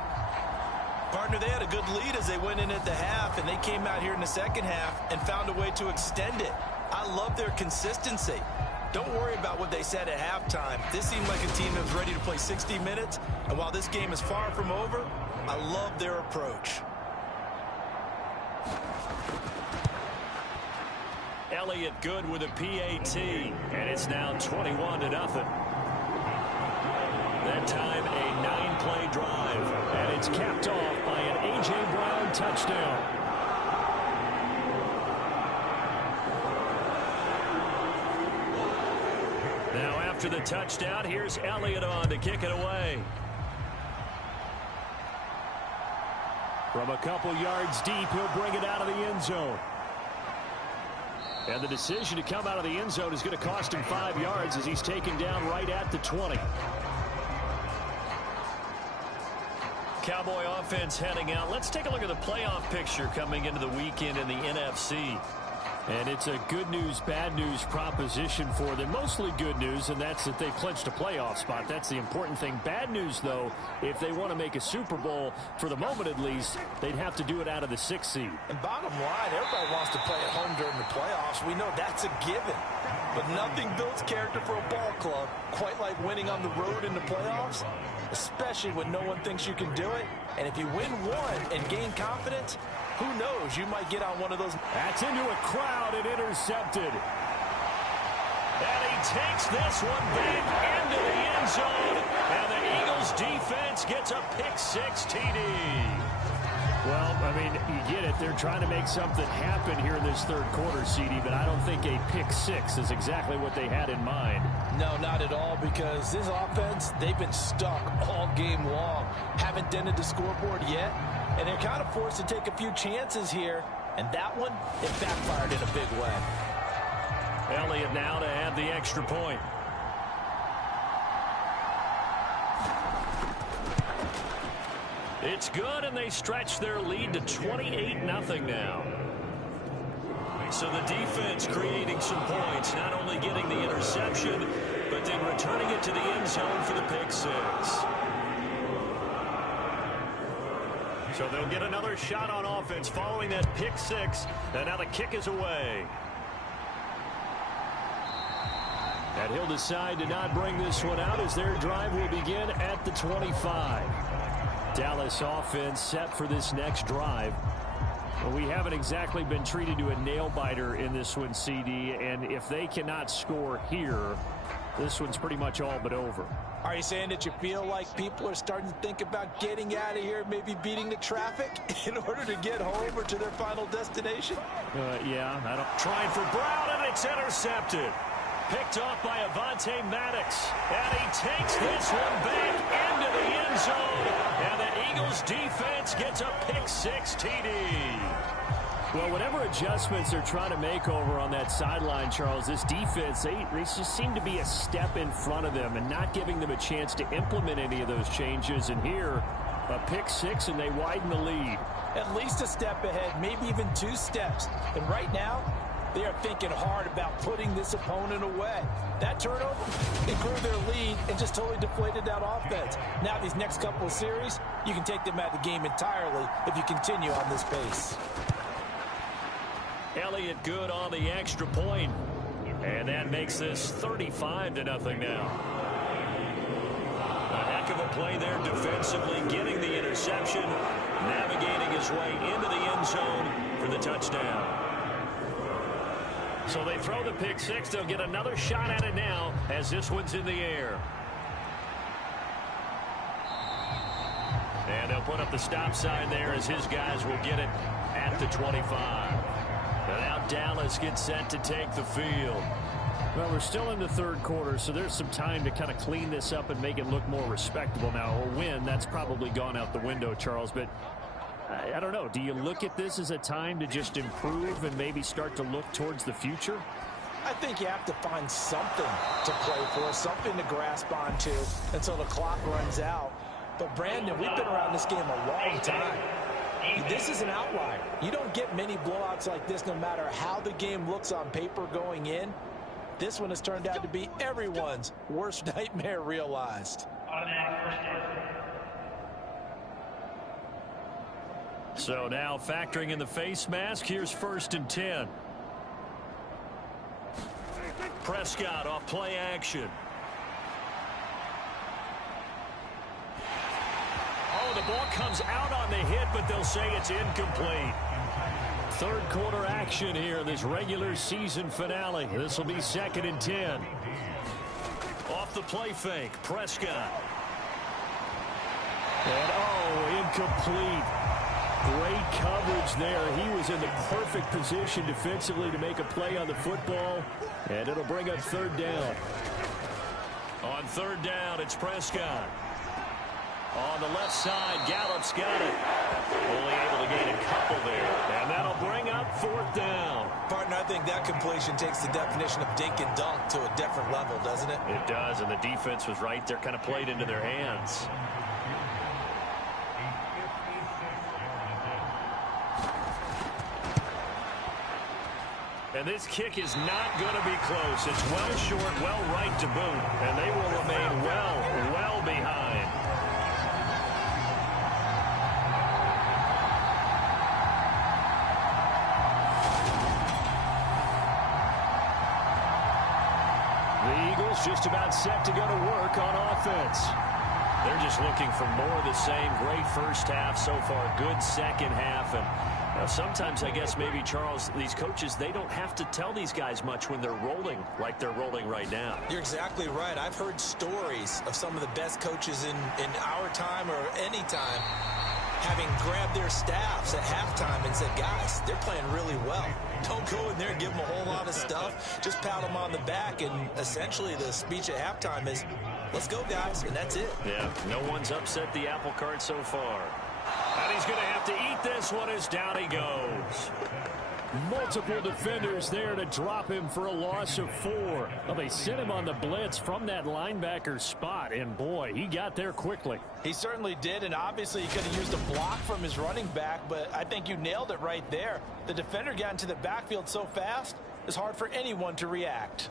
Partner, they had a good lead as they went in at the half, and they came out here in the second half and found a way to extend it. I love their consistency. Don't worry about what they said at halftime. This seemed like a team that was ready to play 60 minutes, and while this game is far from over, I love their approach. Elliott good with a PAT, and it's now 21-0. That time a 9-play drive, and it's capped off by an A.J. Brown touchdown. Now after the touchdown, here's Elliott on to kick it away. From a couple yards deep, he'll bring it out of the end zone. And the decision to come out of the end zone is going to cost him 5 yards as he's taken down right at the 20. Cowboy offense heading out. Let's take a look at the playoff picture coming into the weekend in the NFC. And it's a good news, bad news proposition for them. Mostly good news, and that's that they clinched a playoff spot. That's the important thing. Bad news, though, if they want to make a Super Bowl, for the moment at least, they'd have to do it out of the 6th seed. And bottom line, everybody wants to play at home during the playoffs. We know that's a given. But nothing builds character for a ball club quite like winning on the road in the playoffs, especially when no one thinks you can do it. And if you win one and gain confidence, who knows, you might get on one of those. That's into a crowd and intercepted. And he takes this one back into the end zone. And the Eagles defense gets a pick-6 TD. Well, I mean, you get it. They're trying to make something happen here in this 3rd quarter, CD, but I don't think a pick-6 is exactly what they had in mind. No, not at all, because this offense, they've been stuck all game long. Haven't dented the scoreboard yet, and they're kind of forced to take a few chances here, and that one, it backfired in a big way. Elliott now to add the extra point. It's good, and they stretch their lead to 28-0 now. So the defense creating some points, not only getting the interception, but then returning it to the end zone for the pick-6. So they'll get another shot on offense following that pick-6, and now the kick is away. And he'll decide to not bring this one out as their drive will begin at the 25. Dallas offense set for this next drive. Well, we haven't exactly been treated to a nail-biter in this one, CD, and if they cannot score here, this one's pretty much all but over. Are you saying that you feel like people are starting to think about getting out of here, maybe beating the traffic in order to get home or to their final destination? Yeah, I don't. Trying for Brown, and it's intercepted. Picked off by Avonte Maddox. And he takes this one back into the end zone. And the Eagles defense gets a pick-6 TD. Well, whatever adjustments they're trying to make over on that sideline, Charles, this defense, they just seem to be a step in front of them and not giving them a chance to implement any of those changes. And here, a pick-6, and they widen the lead. At least a step ahead, maybe even 2 steps. And right now, they are thinking hard about putting this opponent away. That turnover, it grew their lead and just totally deflated that offense. Now these next couple of series, you can take them out of the game entirely if you continue on this pace. Elliott good on the extra point. And that makes this 35-0 now. A heck of a play there defensively, getting the interception, navigating his way into the end zone for the touchdown. So they throw the pick six. They'll get another shot at it now as this one's in the air. And they'll put up the stop sign there as his guys will get it at the 25. And now Dallas gets set to take the field. Well, we're still in the third quarter, so there's some time to kind of clean this up and make it look more respectable now. A win, that's probably gone out the window, Charles, but I don't know. Do you look at this as a time to just improve and maybe start to look towards the future? I think you have to find something to play for, something to grasp onto until the clock runs out. But, Brandon, we've been around this game a long time. This is an outlier. You don't get many blowouts like this no matter how the game looks on paper going in. This one has turned out to be everyone's worst nightmare realized. So now factoring in the face mask, here's 1st and 10. Prescott off play action. Oh, the ball comes out on the hit, but they'll say it's incomplete. Third quarter action here, this regular season finale. This will be 2nd and 10. Off the play fake, Prescott. And incomplete. Great coverage there. He was in the perfect position defensively to make a play on the football, and it'll bring up 3rd down. On 3rd down, it's Prescott. On the left side, Gallup's got it. Only able to gain a couple there, and that'll bring up 4th down. Partner, I think that completion takes the definition of dink and dunk to a different level, doesn't it? It does, and the defense was right there, kind of played into their hands. And this kick is not going to be close. It's well short, well right to boot. And they will remain well behind. The Eagles just about set to go to work on offense. They're just looking for more of the same. Great first half so far. Good second half. And sometimes, I guess, maybe, Charles, these coaches, they don't have to tell these guys much when they're rolling like they're rolling right now. You're exactly right. I've heard stories of some of the best coaches in our time or any time having grabbed their staffs at halftime and said, guys, they're playing really well. Don't go in there and give them a whole lot of stuff. Just pat them on the back. And essentially the speech at halftime is, let's go, guys, and that's it. Yeah, no one's upset the apple cart so far. And he's going to have to eat this one as down he goes. Multiple defenders there to drop him for a loss of 4. Well, they sent him on the blitz from that linebacker spot, and boy, he got there quickly. He certainly did, and obviously he could have used a block from his running back, but I think you nailed it right there. The defender got into the backfield so fast, it's hard for anyone to react.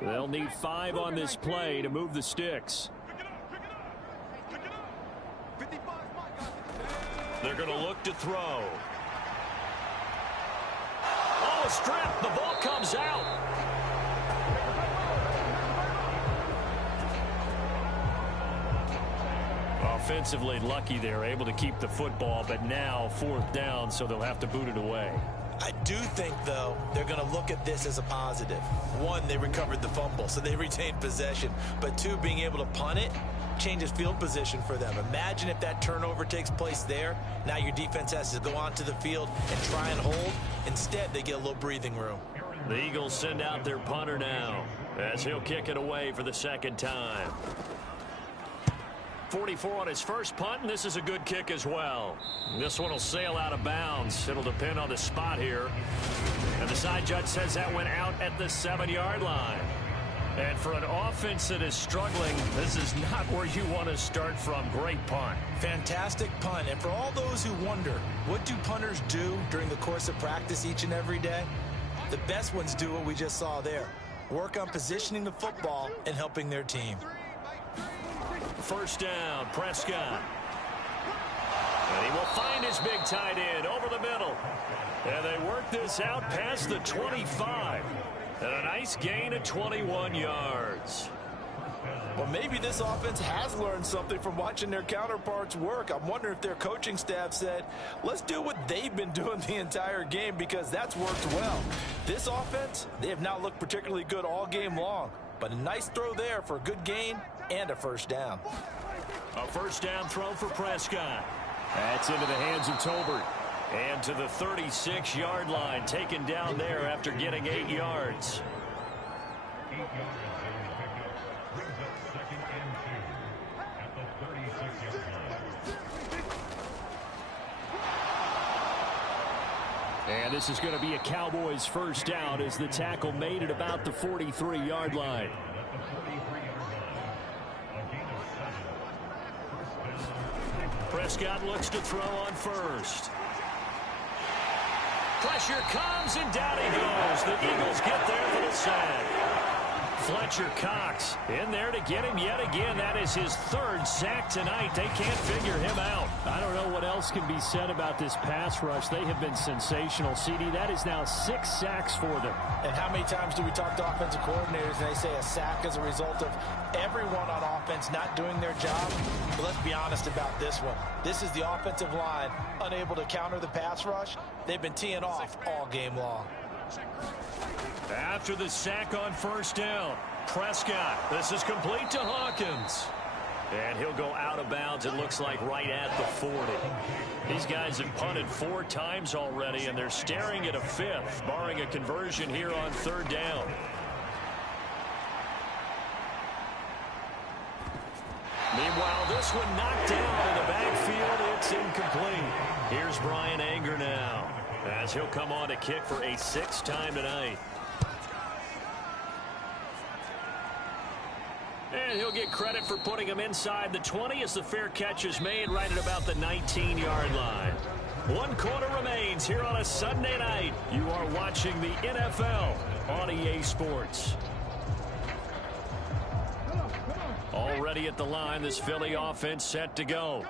They'll need 5 on this play to move the sticks. They're going to look to throw. Oh, a strip. The ball comes out. Offensively lucky they're able to keep the football, but now 4th down, so they'll have to boot it away. I do think, though, they're going to look at this as a positive. 1, they recovered the fumble, so they retained possession. But 2, being able to punt it changes field position for them. Imagine if that turnover takes place there. Now your defense has to go onto the field and try and hold. Instead, they get a little breathing room. The Eagles send out their punter now as he'll kick it away for the 2nd time. 44 on his first punt, and this is a good kick as well. This one will sail out of bounds. It'll depend on the spot here. And the side judge says that went out at the 7-yard line. And for an offense that is struggling, this is not where you want to start from. Great punt. Fantastic punt. And for all those who wonder, what do punters do during the course of practice each and every day? The best ones do what we just saw there. Work on positioning the football and helping their team. 1st down, Prescott. And he will find his big tight end over the middle. And they work this out past the 25. And a nice gain of 21 yards. Well, maybe this offense has learned something from watching their counterparts work. I'm wondering if their coaching staff said, let's do what they've been doing the entire game, because that's worked well. This offense, they have not looked particularly good all game long, but a nice throw there for a good gain and a first down. A first down throw for Prescott. That's into the hands of Tolbert. And to the 36-yard line, taken down there after getting 8 yards. And this is going to be a Cowboys first down as the tackle made at about the 43-yard line. Prescott looks to throw on first. Pressure comes, and down he goes. The Eagles get there for the sack. Fletcher Cox in there to get him yet again. That is his third sack tonight. They can't figure him out. I don't know what else can be said about this pass rush. They have been sensational, CD. That is now 6 sacks for them. And how many times do we talk to offensive coordinators and they say a sack is a result of everyone on offense not doing their job? But let's be honest about this one. This is the offensive line unable to counter the pass rush. They've been teeing off all game long. After the sack on first down, Prescott. This is complete to Hawkins. And he'll go out of bounds, it looks like, right at the 40. These guys have punted 4 times already, and they're staring at a 5th, barring a conversion here on third down. Meanwhile, this one knocked down in the backfield. It's incomplete. Here's Brian Anger now, as he'll come on to kick for a 6th time tonight. And he'll get credit for putting him inside the 20 as the fair catch is made right at about the 19-yard line. 1 quarter remains here on a Sunday night. You are watching the NFL on EA Sports. Already at the line, this Philly offense set to go.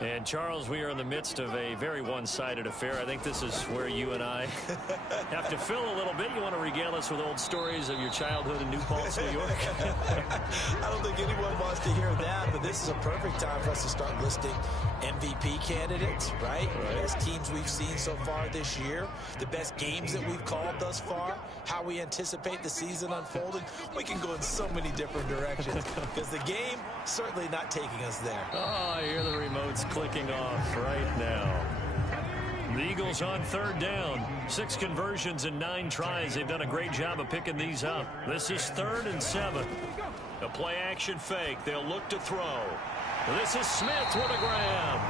And, Charles, we are in the midst of a very one-sided affair. I think this is where you and I have to fill a little bit. You want to regale us with old stories of your childhood in New Paltz, New York? I don't think anyone wants to hear that, but this is a perfect time for us to start listing MVP candidates, right? The best teams we've seen so far this year, the best games that we've called thus far, how we anticipate the season unfolding. We can go in so many different directions because the game certainly not taking us there. Oh, I hear the remotes clicking off right now. The Eagles on third down. 6 conversions and 9 tries. They've done a great job of picking these up. This is 3rd and 7. A play-action fake. They'll look to throw. This is Smith with a grab.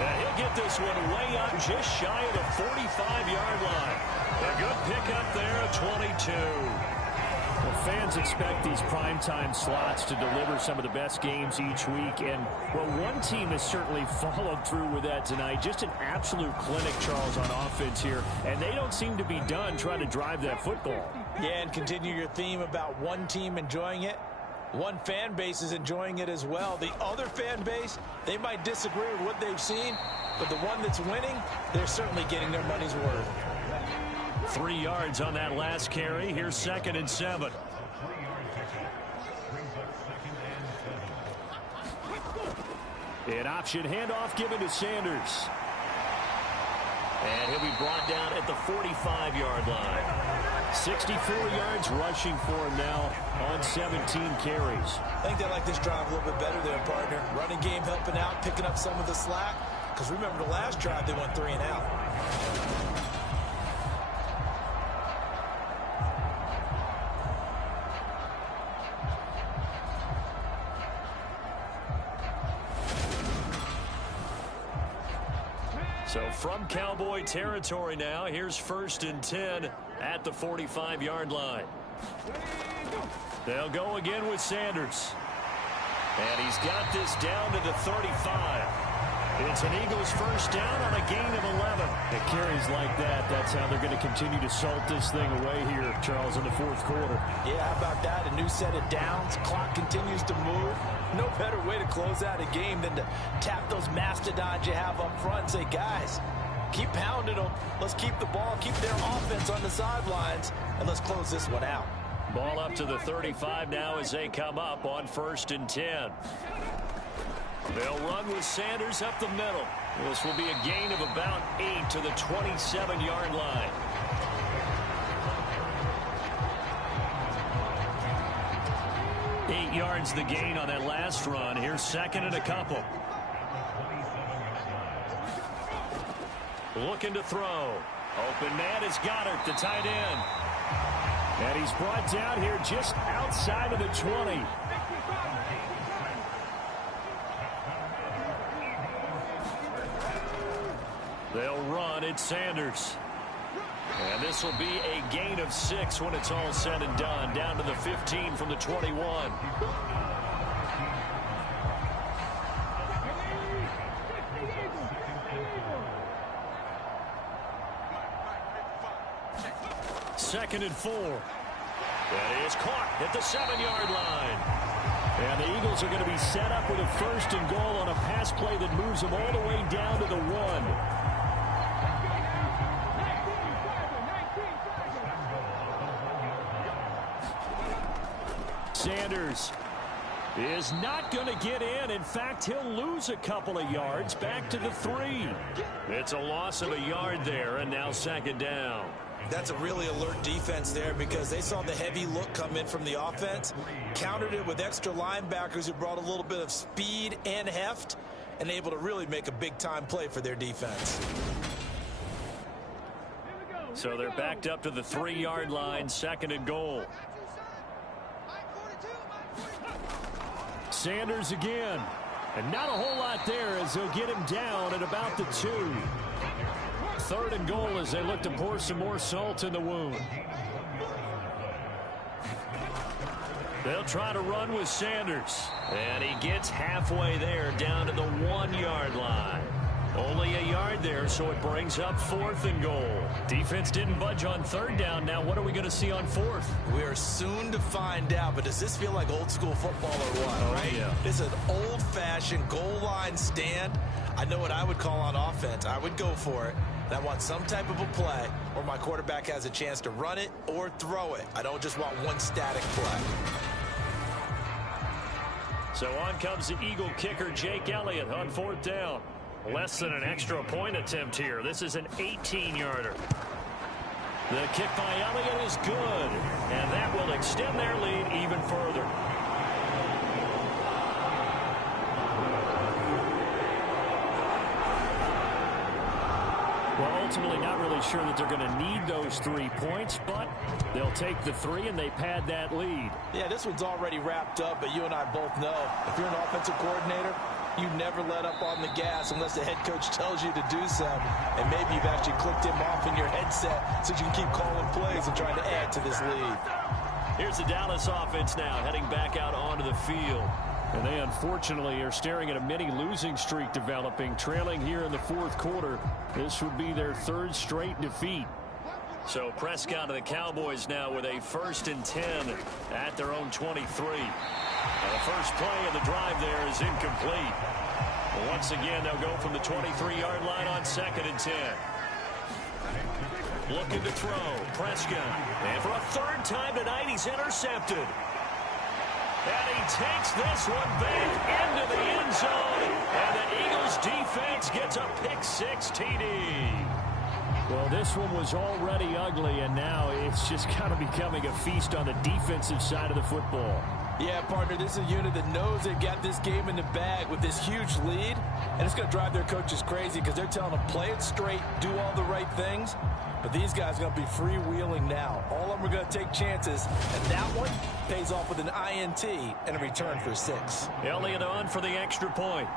And he'll get this one way up just shy of the 45-yard line. A good pickup there at 22. Well, fans expect these primetime slots to deliver some of the best games each week. And, well, one team has certainly followed through with that tonight. Just an absolute clinic, Charles, on offense here. And they don't seem to be done trying to drive that football. Yeah, and continue your theme about one team enjoying it. One fan base is enjoying it as well. The other fan base, they might disagree with what they've seen, but the one that's winning, they're certainly getting their money's worth. 3 yards on that last carry. Here's 2nd and 7. An option handoff given to Sanders. And he'll be brought down at the 45-yard line. 64 yards rushing for him now on 17 carries. I think they like this drive a little bit better there, partner. Running game helping out, picking up some of the slack. Because remember the last drive, they went 3 and out. So from Cowboy territory now, here's 1st and 10 at the 45-yard line. They'll go again with Sanders. And he's got this down to the 35. It's an Eagles first down on a gain of 11. It carries like that. That's how they're going to continue to salt this thing away here, Charles, in the 4th quarter. Yeah, how about that? A new set of downs. Clock continues to move. No better way to close out a game than to tap those mastodons you have up front and say, guys, Keep pounding them. Let's keep the ball, keep their offense on the sidelines, and let's close this one out. Ball up to the 35 now as they come up on 1st and 10. They'll run with Sanders up the middle. This will be a gain of about 8 to the 27-yard line. Eight yards the gain on that last run. Here's 2nd and a couple. Looking to throw. Open man is Goddard, the tight end. And he's brought down here just outside of the 20. They'll run. It's Sanders. And this will be a gain of 6 when it's all said and done. Down to the 15 from the 21. Second and 4. That is caught at the 7-yard line. And the Eagles are going to be set up with a 1st and goal on a pass play that moves them all the way down to the 1. Sanders is not going to get in. In fact, he'll lose a couple of yards back to the 3. It's a loss of a yard there, and now 2nd down. That's a really alert defense there because they saw the heavy look come in from the offense, countered it with extra linebackers who brought a little bit of speed and heft, and able to really make a big-time play for their defense. So they're backed up to the 3-yard line, 2nd and goal. Sanders again. And not a whole lot there as they'll get him down at about the 2. 3rd and goal as they look to pour some more salt in the wound. They'll try to run with Sanders. And he gets halfway there down to the 1-yard line. Only a yard there, so it brings up 4th and goal. Defense didn't budge on 3rd down. Now what are we going to see on 4th? We are soon to find out, but does this feel like old school football or what, right? Yeah. This is an old-fashioned goal line stand. I know what I would call on offense. I would go for it. And I want some type of a play where my quarterback has a chance to run it or throw it. I don't just want one static play. So on comes the Eagle kicker, Jake Elliott, on 4th down. Less than an extra point attempt here. This is an 18-yarder. The kick by Elliott is good, and that will extend their lead even further. Well, ultimately not really sure that they're going to need those 3 points, but they'll take the 3 and they pad that lead. Yeah, this one's already wrapped up, but you and I both know if you're an offensive coordinator, you never let up on the gas unless the head coach tells you to do so. And maybe you've actually clicked him off in your headset so you can keep calling plays and trying to add to this lead. Here's the Dallas offense now heading back out onto the field. And they unfortunately are staring at a mini losing streak developing, trailing here in the 4th quarter. This would be their 3rd straight defeat. So Prescott and the Cowboys now with a 1st and 10 at their own 23. And the first play of the drive there is incomplete. Once again, they'll go from the 23-yard line on 2nd and 10. Looking to throw. Prescott. And for a 3rd time tonight, he's intercepted. And he takes this one back into the end zone. And the Eagles defense gets a pick-6 TD. Well, this one was already ugly, and now it's just kind of becoming a feast on the defensive side of the football. Yeah, partner, this is a unit that knows they've got this game in the bag with this huge lead, and it's going to drive their coaches crazy because they're telling them play it straight, do all the right things, but these guys are going to be freewheeling now. All of them are going to take chances, and that one pays off with an INT and a return for 6. Elliott on for the extra point.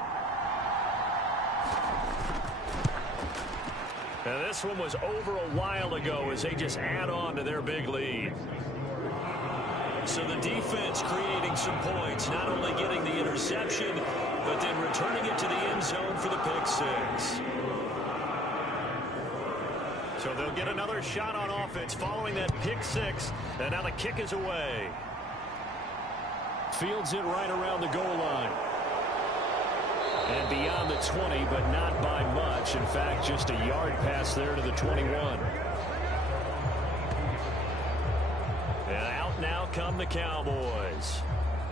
And this one was over a while ago as they just add on to their big lead. So the defense creating some points, not only getting the interception, but then returning it to the end zone for the pick-6. So they'll get another shot on offense following that pick-6, and now the kick is away. Fields it right around the goal line. And beyond the 20, but not by much. In fact, just a yard pass there to the 21. And out now come the Cowboys.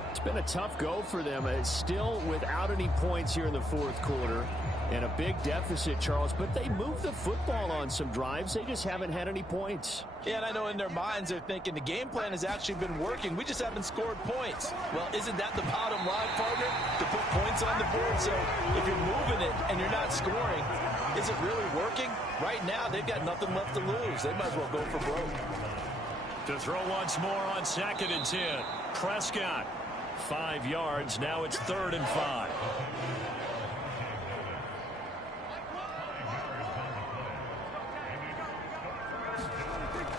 It's been a tough go for them. It's still without any points here in the fourth quarter. And a big deficit, Charles. But they moved the football on some drives. They just haven't had any points. Yeah, and I know in their minds they're thinking the game plan has actually been working. We just haven't scored points. Well, isn't that the bottom line, partner? To put points on the board. So if you're moving it and you're not scoring, is it really working? Right now, they've got nothing left to lose. They might as well go for broke. To throw once more on 2nd and 10. Prescott, 5 yards. Now it's 3rd and 5.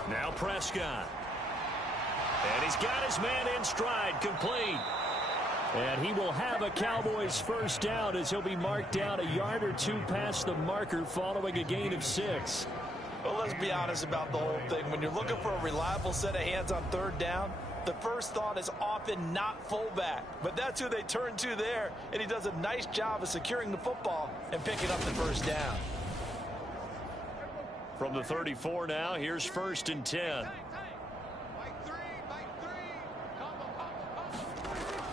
Now Prescott. And he's got his man in stride, complete. And he will have a Cowboys first down as he'll be marked down a yard or two past the marker following a gain of 6. Well, let's be honest about the whole thing. When you're looking for a reliable set of hands on 3rd down, the first thought is often not fullback. But that's who they turn to there, and he does a nice job of securing the football and picking up the first down. From the 34 now, here's 1st and 10.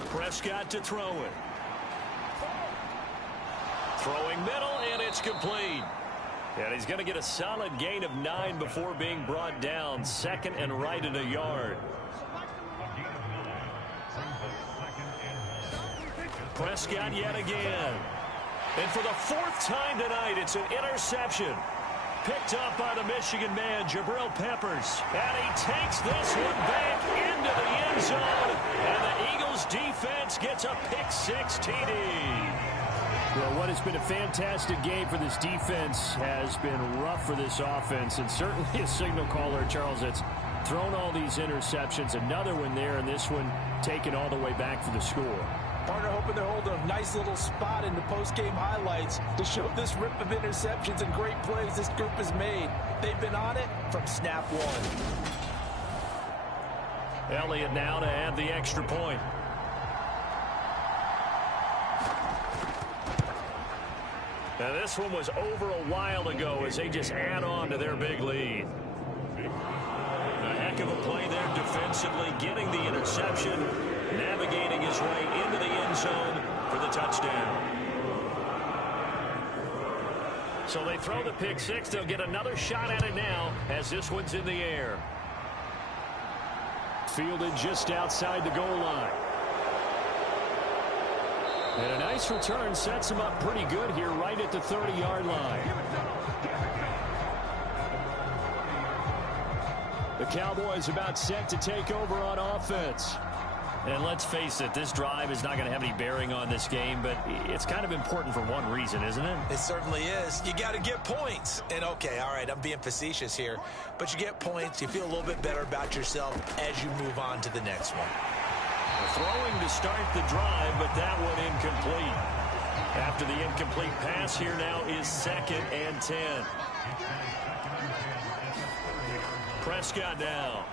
Prescott to throw it. Throwing middle, and it's complete. And he's going to get a solid gain of 9 before being brought down. 2nd and right at a yard. Prescott yet again. And for the 4th time tonight, it's an interception. Picked up by the Michigan man, Jabril Peppers. And he takes this one back into the end zone. And the Eagles defense gets a pick-6 TD. Well, what has been a fantastic game for this defense has been rough for this offense. And certainly a signal caller, Charles, that's thrown all these interceptions. Another one there, and this one taken all the way back for the score. Partner hoping they're holding a nice little spot in the post-game highlights to show this rip of interceptions and great plays this group has made. They've been on it from snap one. Elliott now to add the extra point. Now this one was over a while ago as they just add on to their big lead. A heck of a play there defensively, getting the interception, navigating his way into the end zone for the touchdown. So they throw the pick-6. They'll get another shot at it now as this one's in the air. Fielded just outside the goal line. And a nice return sets him up pretty good here right at the 30-yard line. The Cowboys about set to take over on offense. And let's face it, this drive is not going to have any bearing on this game, but it's kind of important for one reason, isn't it? It certainly is. You got to get points. And okay, all right, I'm being facetious here, but you get points, you feel a little bit better about yourself as you move on to the next one. Throwing to start the drive, but that one incomplete. After the incomplete pass, here now is 2nd and 10. Prescott now.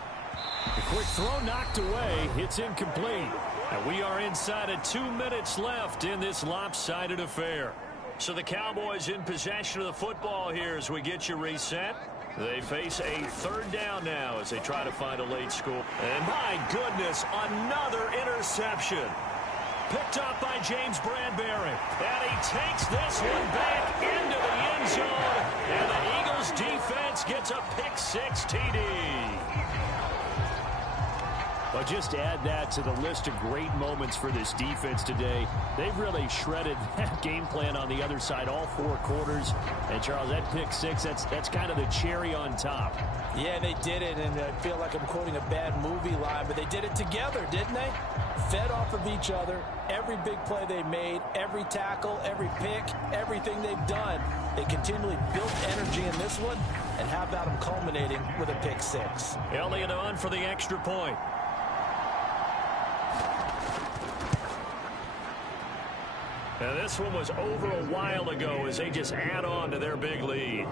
The quick throw knocked away. It's incomplete. And we are inside of 2 minutes left in this lopsided affair. So the Cowboys in possession of the football here as we get you reset. They face a 3rd down now as they try to find a late score. And my goodness, another interception. Picked up by James Bradbury. And he takes this one back into the end zone. And the Eagles defense gets a pick-6 TD. But just add that to the list of great moments for this defense today. They've really shredded that game plan on the other side all 4 quarters. And, Charles, that pick-6, that's kind of the cherry on top. Yeah, they did it, and I feel like I'm quoting a bad movie line, but they did it together, didn't they? Fed off of each other, every big play they made, every tackle, every pick, everything they've done. They continually built energy in this one, and how about them culminating with a pick-6? Elliott on for the extra point. Now this one was over a while ago as they just add on to their big lead.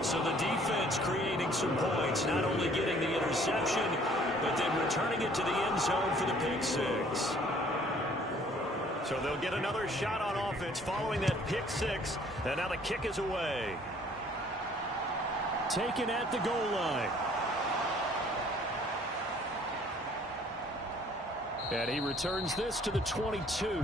So the defense creating some points, not only getting the interception, but then returning it to the end zone for the pick-6. So they'll get another shot on offense following that pick six. And now the kick is away. Taken at the goal line. And he returns this to the 22.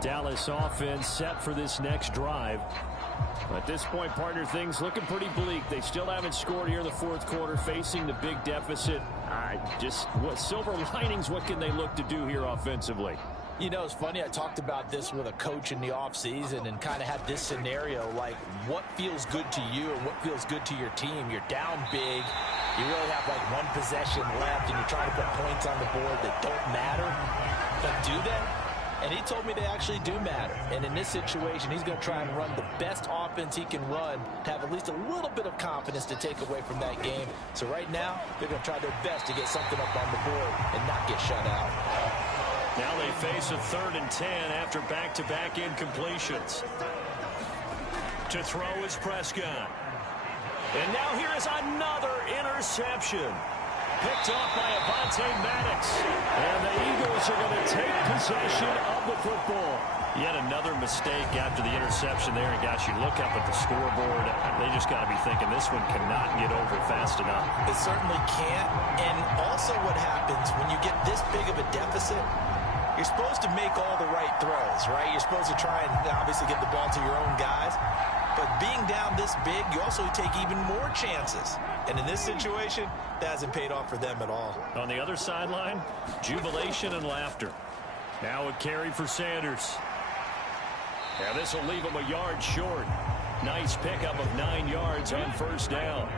Dallas offense set for this next drive. At this point, partner, things looking pretty bleak. They still haven't scored here in the fourth quarter, facing the big deficit. What silver linings, what can they look to do here offensively? You know, it's funny, I talked about this with a coach in the offseason and kind of had this scenario, like what feels good to you and what feels good to your team. You're down big. You really have like one possession left, and you're trying to put points on the board that don't matter. But do they? And he told me they actually do matter. And in this situation, he's going to try and run the best offense he can run to have at least a little bit of confidence to take away from that game. So right now, they're going to try their best to get something up on the board and not get shut out. Now they face a 3rd and 10 after back-to-back incompletions. To throw is Prescott. And now here is another interception. Picked off by Avonte Maddox. And the Eagles are going to take possession of the football. Yet another mistake after the interception there. And gosh, you look up at the scoreboard, they just got to be thinking this one cannot get over fast enough. It certainly can't. And also what happens when you get this big of a deficit, you're supposed to make all the right throws, right? You're supposed to try and obviously get the ball to your own guys. But being down this big, you also take even more chances. And in this situation, that hasn't paid off for them at all. On the other sideline, jubilation and laughter. Now a carry for Sanders. Yeah, this will leave him a yard short. Nice pickup of 9 yards on first down.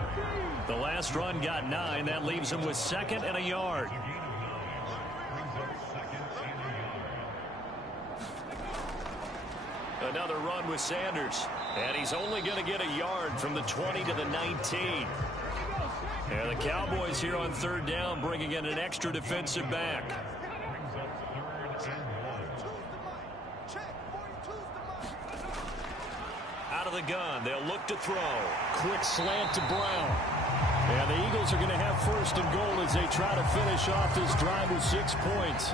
The last run got 9. That leaves him with 2nd and a yard. Another run with Sanders. And he's only going to get a yard from the 20 to the 19. And the Cowboys here on 3rd down bringing in an extra defensive back. Out of the gun. They'll look to throw. Quick slant to Brown. And the Eagles are going to have 1st and goal as they try to finish off this drive with 6 points.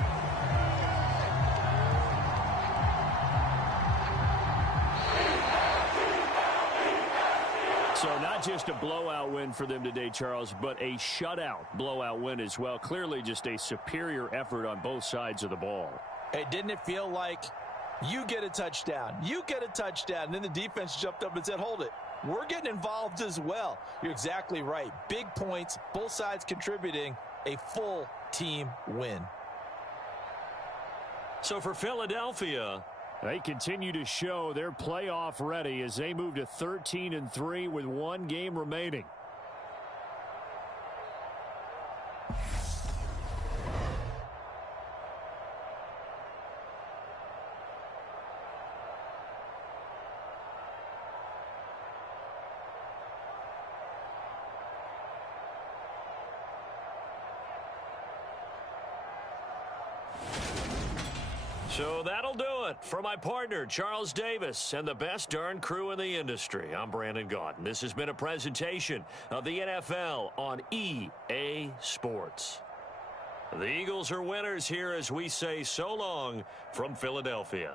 So not just a blowout win for them today, Charles, but a shutout blowout win as well. Clearly just a superior effort on both sides of the ball. Hey, didn't it feel like you get a touchdown, you get a touchdown, and then the defense jumped up and said, hold it, we're getting involved as well. You're exactly right. Big points, both sides contributing, a full team win. So for Philadelphia, they continue to show they're playoff ready as they move to 13-3 with 1 game remaining. So that'll do it for my partner, Charles Davis, and the best darn crew in the industry. I'm Brandon Gaudin. This has been a presentation of the NFL on EA Sports. The Eagles are winners here as we say so long from Philadelphia.